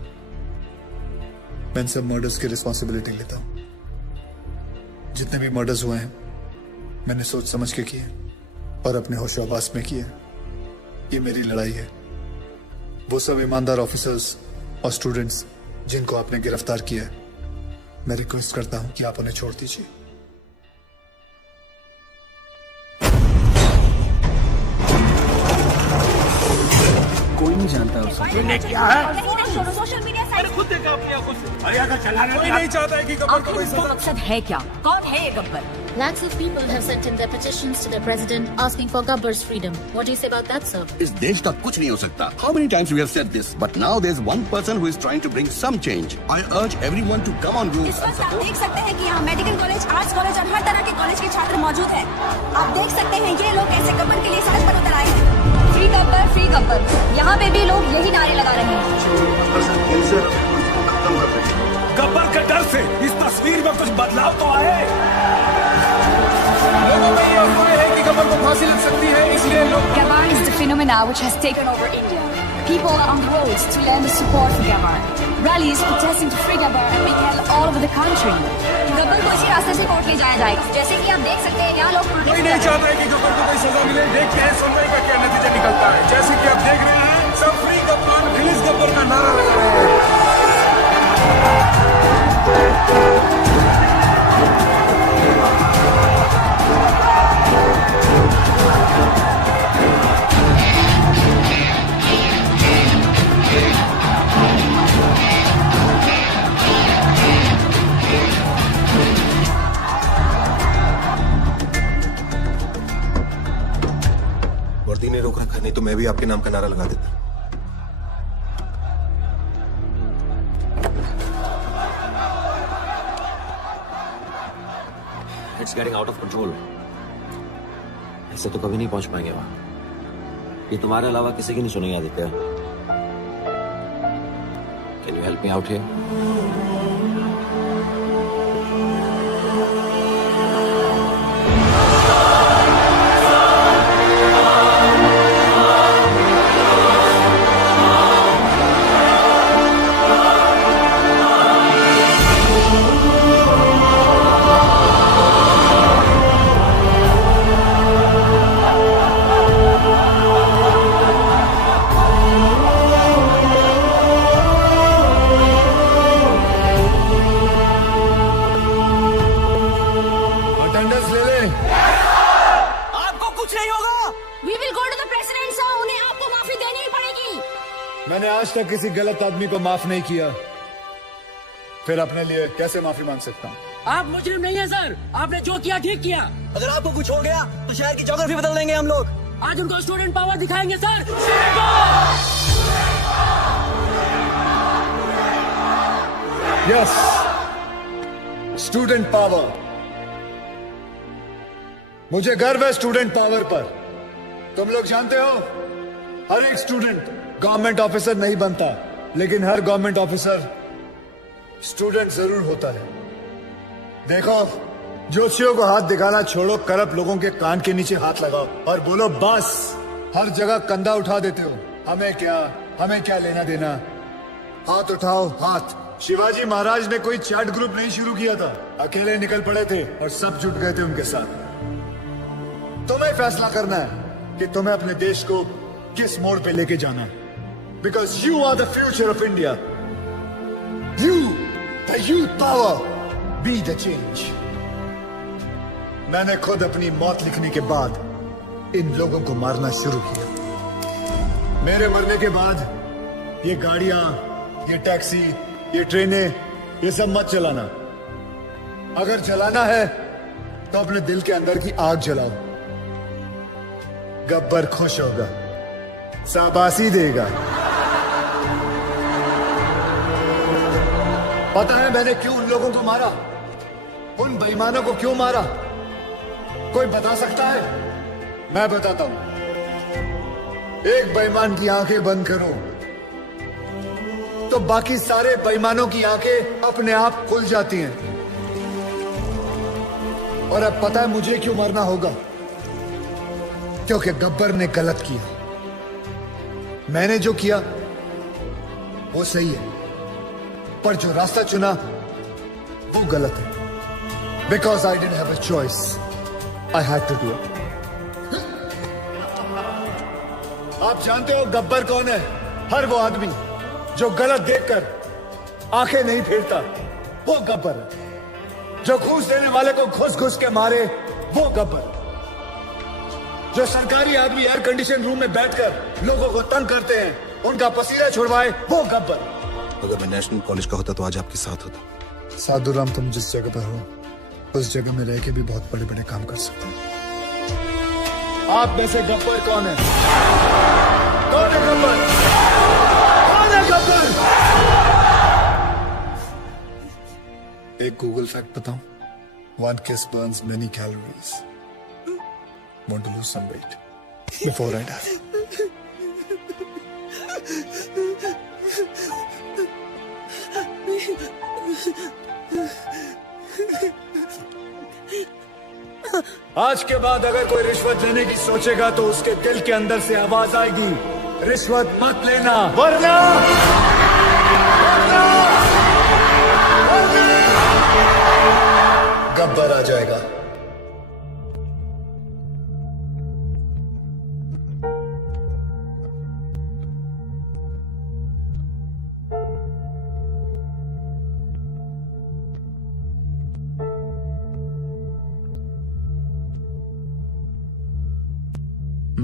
मैं इन सब मर्डर्स की रिस्पॉन्सिबिलिटी लेता हूं। जितने भी मर्डर्स हुए हैं मैंने सोच समझ के किए और अपने होशोहवास में किए। ये मेरी लड़ाई है। वो सब ईमानदार ऑफिसर्स और स्टूडेंट्स जिनको आपने गिरफ्तार किया है, मैं रिक्वेस्ट करता हूं कि आप उन्हें छोड़ दीजिए। कोई नहीं जानता उसे। तूने क्या है? सोशल मीडिया साइट खुद देखा अपनी आंखों से। अरे अगर चला कोई नहीं चाहता है कि गब्बर को कोई सजा। मकसद है क्या? कौन है ये Gabbar? Lakhs of people have sent in their petitions to the president asking for Gabbar's freedom. What do you say about that, sir? इस देश का कुछ नहीं हो सकता. How many times we have said this? But now there's one person who is trying to bring some change. I urge everyone to come on board. इस वक्त आप देख सकते हैं कि यहाँ मेडिकल कॉलेज, आर्ट्स कॉलेज और हर तरह के कॉलेज के छात्र मौजूद हैं। आप देख सकते हैं ये लोग कैसे गब्बर के लिए सड़क पर उतर आए हैं। Free Gabbar, free Gabbar. यहाँ पे भी लोग यही नारे लगा रहे हैं। गब्बर के डर से इस तस्वीर में कुछ बदलाव तो आए। लोगों में ये अफवाह है कि गब्बर को फांसी लग सकती है, इसलिए लोग Gabbar is the phenomena which has taken over India. People are on the roads to lend support for Gabbar. Rallies protesting to free Gabbar are being held all over the country. Gabbar को इसी रास्ते से court ले जाया जाएगा। जैसे कि आप देख सकते हैं यहाँ लोग कोई नहीं चाहता है कि गब्बर को कोई सजा मिले। देखते हैं सुनवाई का क्या नतीजा निकलता है। जैसे कि आप देख रहे हैं सब फ्री गब्बर, रिलीज गब्बर का नारा लगा रहे हैं। वर्दी ने रोक रखा, नहीं तो मैं भी आपके नाम का नारा लगा देता। It's getting out of control. ऐसे तो कभी नहीं पहुंच पाएंगे वहां। ये तुम्हारे अलावा किसी की नहीं सुनेंगे Aditya. Can you help me out here? नहीं? आपको कुछ नहीं होगा। We will go to the president, sir. उन्हें आपको माफी देनी ही पड़ेगी। मैंने आज तक किसी गलत आदमी को माफ नहीं किया, फिर अपने लिए कैसे माफी मांग सकता हूँ? आप मुजरिम नहीं है सर, आपने जो किया ठीक किया। अगर आपको कुछ हो गया तो शहर की ज्योग्राफी बदल देंगे हम लोग। आज उनको स्टूडेंट पावर दिखाएंगे सर। Yes, student power. मुझे गर्व है स्टूडेंट पावर पर। तुम लोग जानते हो, हर एक स्टूडेंट गवर्नमेंट ऑफिसर नहीं बनता, लेकिन हर गवर्नमेंट ऑफिसर स्टूडेंट जरूर होता है। देखो, जोशियों को हाथ दिखाना छोड़ो, करप्ट लोगों के कान के नीचे हाथ लगाओ और बोलो बस। हर जगह कंधा उठा देते हो, हमें क्या लेना देना। हाथ उठाओ, हाथ। शिवाजी महाराज ने कोई चैट ग्रुप नहीं शुरू किया था, अकेले निकल पड़े थे और सब जुट गए थे उनके साथ। तुम्हें फैसला करना है कि तुम्हें अपने देश को किस मोड़ पे लेके जाना है, because you are the future of India. You, the youth power, be the change. मैंने खुद अपनी मौत लिखने के बाद इन लोगों को मारना शुरू किया। मेरे मरने के बाद ये गाड़ियां, ये टैक्सी, ये ट्रेनें, ये सब मत चलाना। अगर चलाना है तो अपने दिल के अंदर की आग जलाओ। गब्बर खुश होगा, शाबाशी देगा। पता है मैंने क्यों उन लोगों को मारा, उन बेईमानों को क्यों मारा? कोई बता सकता है? मैं बताता हूं। एक बेईमान की आंखें बंद करो तो बाकी सारे बेईमानों की आंखें अपने आप खुल जाती हैं। और अब पता है मुझे क्यों मरना होगा? क्योंकि गब्बर ने गलत किया। मैंने जो किया वो सही है, पर जो रास्ता चुना वो गलत है। Because I didn't have a choice, I had to do it. आप जानते हो गब्बर कौन है? हर वो आदमी जो गलत देखकर आंखें नहीं फेरता, वो गब्बर है। जो घूस देने वाले को घुस घुस के मारे, वो गब्बर। जो सरकारी आदमी एयर कंडीशन रूम में बैठकर लोगों को तंग करते हैं, उनका पसीना छुड़वाए, वो गब्बर। अगर मैं नेशनल कॉलेज का होता तो आज आपके साथ होता। साधुराम, तुम जिस जगह पर हो उस जगह में रह के भी बहुत बड़े बड़े काम कर सकते हो। आप में से गब्बर कौन है? कौन है गब्बर? कौन है गब्बर? एक गूगल फैक्ट बताऊं? One kiss burns many calories. Want to lose some weight before I die? आज के बाद अगर कोई रिश्वत लेने की सोचेगा तो उसके दिल के अंदर से आवाज आएगी, रिश्वत मत लेना, वरना गब्बर आ जाएगा।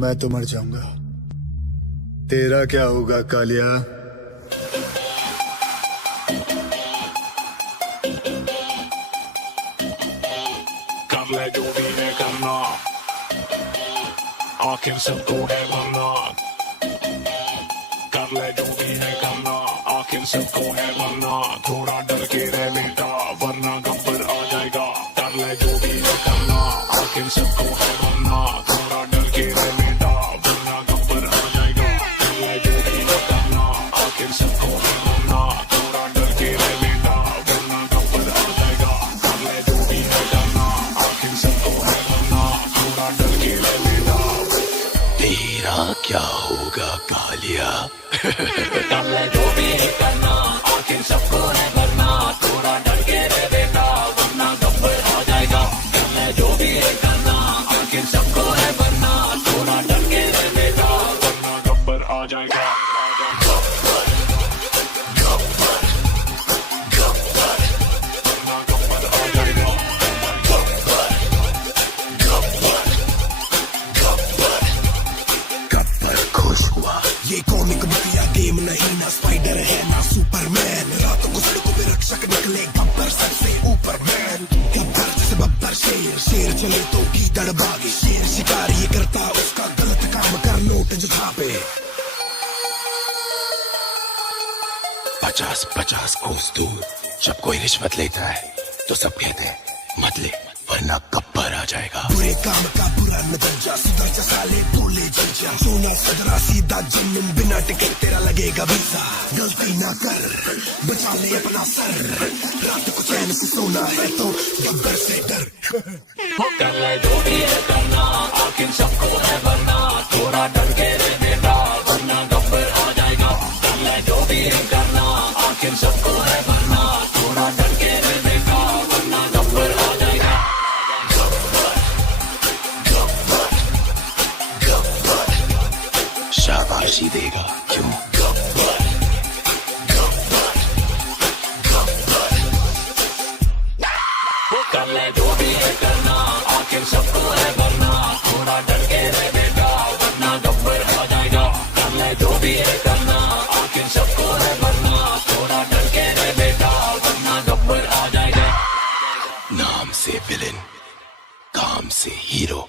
मैं तो मर जाऊंगा, तेरा क्या होगा कालिया? कर ले जो भी है करना, आखिर सबको है भरना। कर ले जो भी है करना, आखिर सबको है भरना। थोड़ा डर के रह बेटा, वरना गब्बर आ जाएगा। कर ले जो भी है करना, आखिर सबको है भरना। थोड़ा डर के रह बेटा, वरना गब्बर आ जाएगा। कर ले जो भी है करना, आखिर सबको है भरना। थोड़ा डर के रह बेटा, वरना गब्बर आ जाएगा। कर ले जो भी है करना, आखिर सबको है भरना। थोड़ा डर के रह बेटा, तेरा क्या होगा कालिया? कर ले जो भी है करना, आखिर सबको है भरना। थोड़ा डर के रह बेटा, वरना गब्बर आ जाएगा। कर ले जो भी है करना, आखिर सबको है भरना। थोड़ा डर के रह बेटा, वरना गब्बर आ जाएगा। ये कॉमिक बुक या गेम नहीं, ना स्पाइडर है ना सुपरमैन। रातों को सड़कों पे रक्षक निकले, गब्बर सबसे ऊपर मैन। इधर जैसे बब्बर शेर, शेर चले तो गीदड़ भागे। शेर शिकार ये करता उसका गलत काम कर नोट जो छापे। 50-50 कोस दूर जब कोई रिश्वत लेता है तो सब कहते हैं मत ले वरना गब्बर आ जाएगा। बुरे काम का बुरा नतीजा, सुधर जा साले बोले जीजा। सोना सदरा सीधा जमीन, बिना टिकट तेरा लगेगा वीजा। गलती ना कर, बचा ले अपना सर। रात को चैन से सोना है तो गब्बर से डर। कर ले जो भी है करना, आखिर सबको है वरना। थोड़ा डर के रे बेटा वरना गब्बर आ जाएगा। कर ले जो भी है करना, आखिर सबको है वरना। थोड़ा डर के रे बेटा वरना गब्बर आ जाएगा। शाबाशी देगा क्यों? कर ले जो भी है करना, आखिर सबको है वरना। थोड़ा डर के रे बेटा वरना गब्बर आ जाएगा। कर ले जो भी है करना, आखिर सबको है वरना। थोड़ा डर के रे बेटा वरना गब्बर आ जाएगा। नाम से विलेन, काम से हीरो।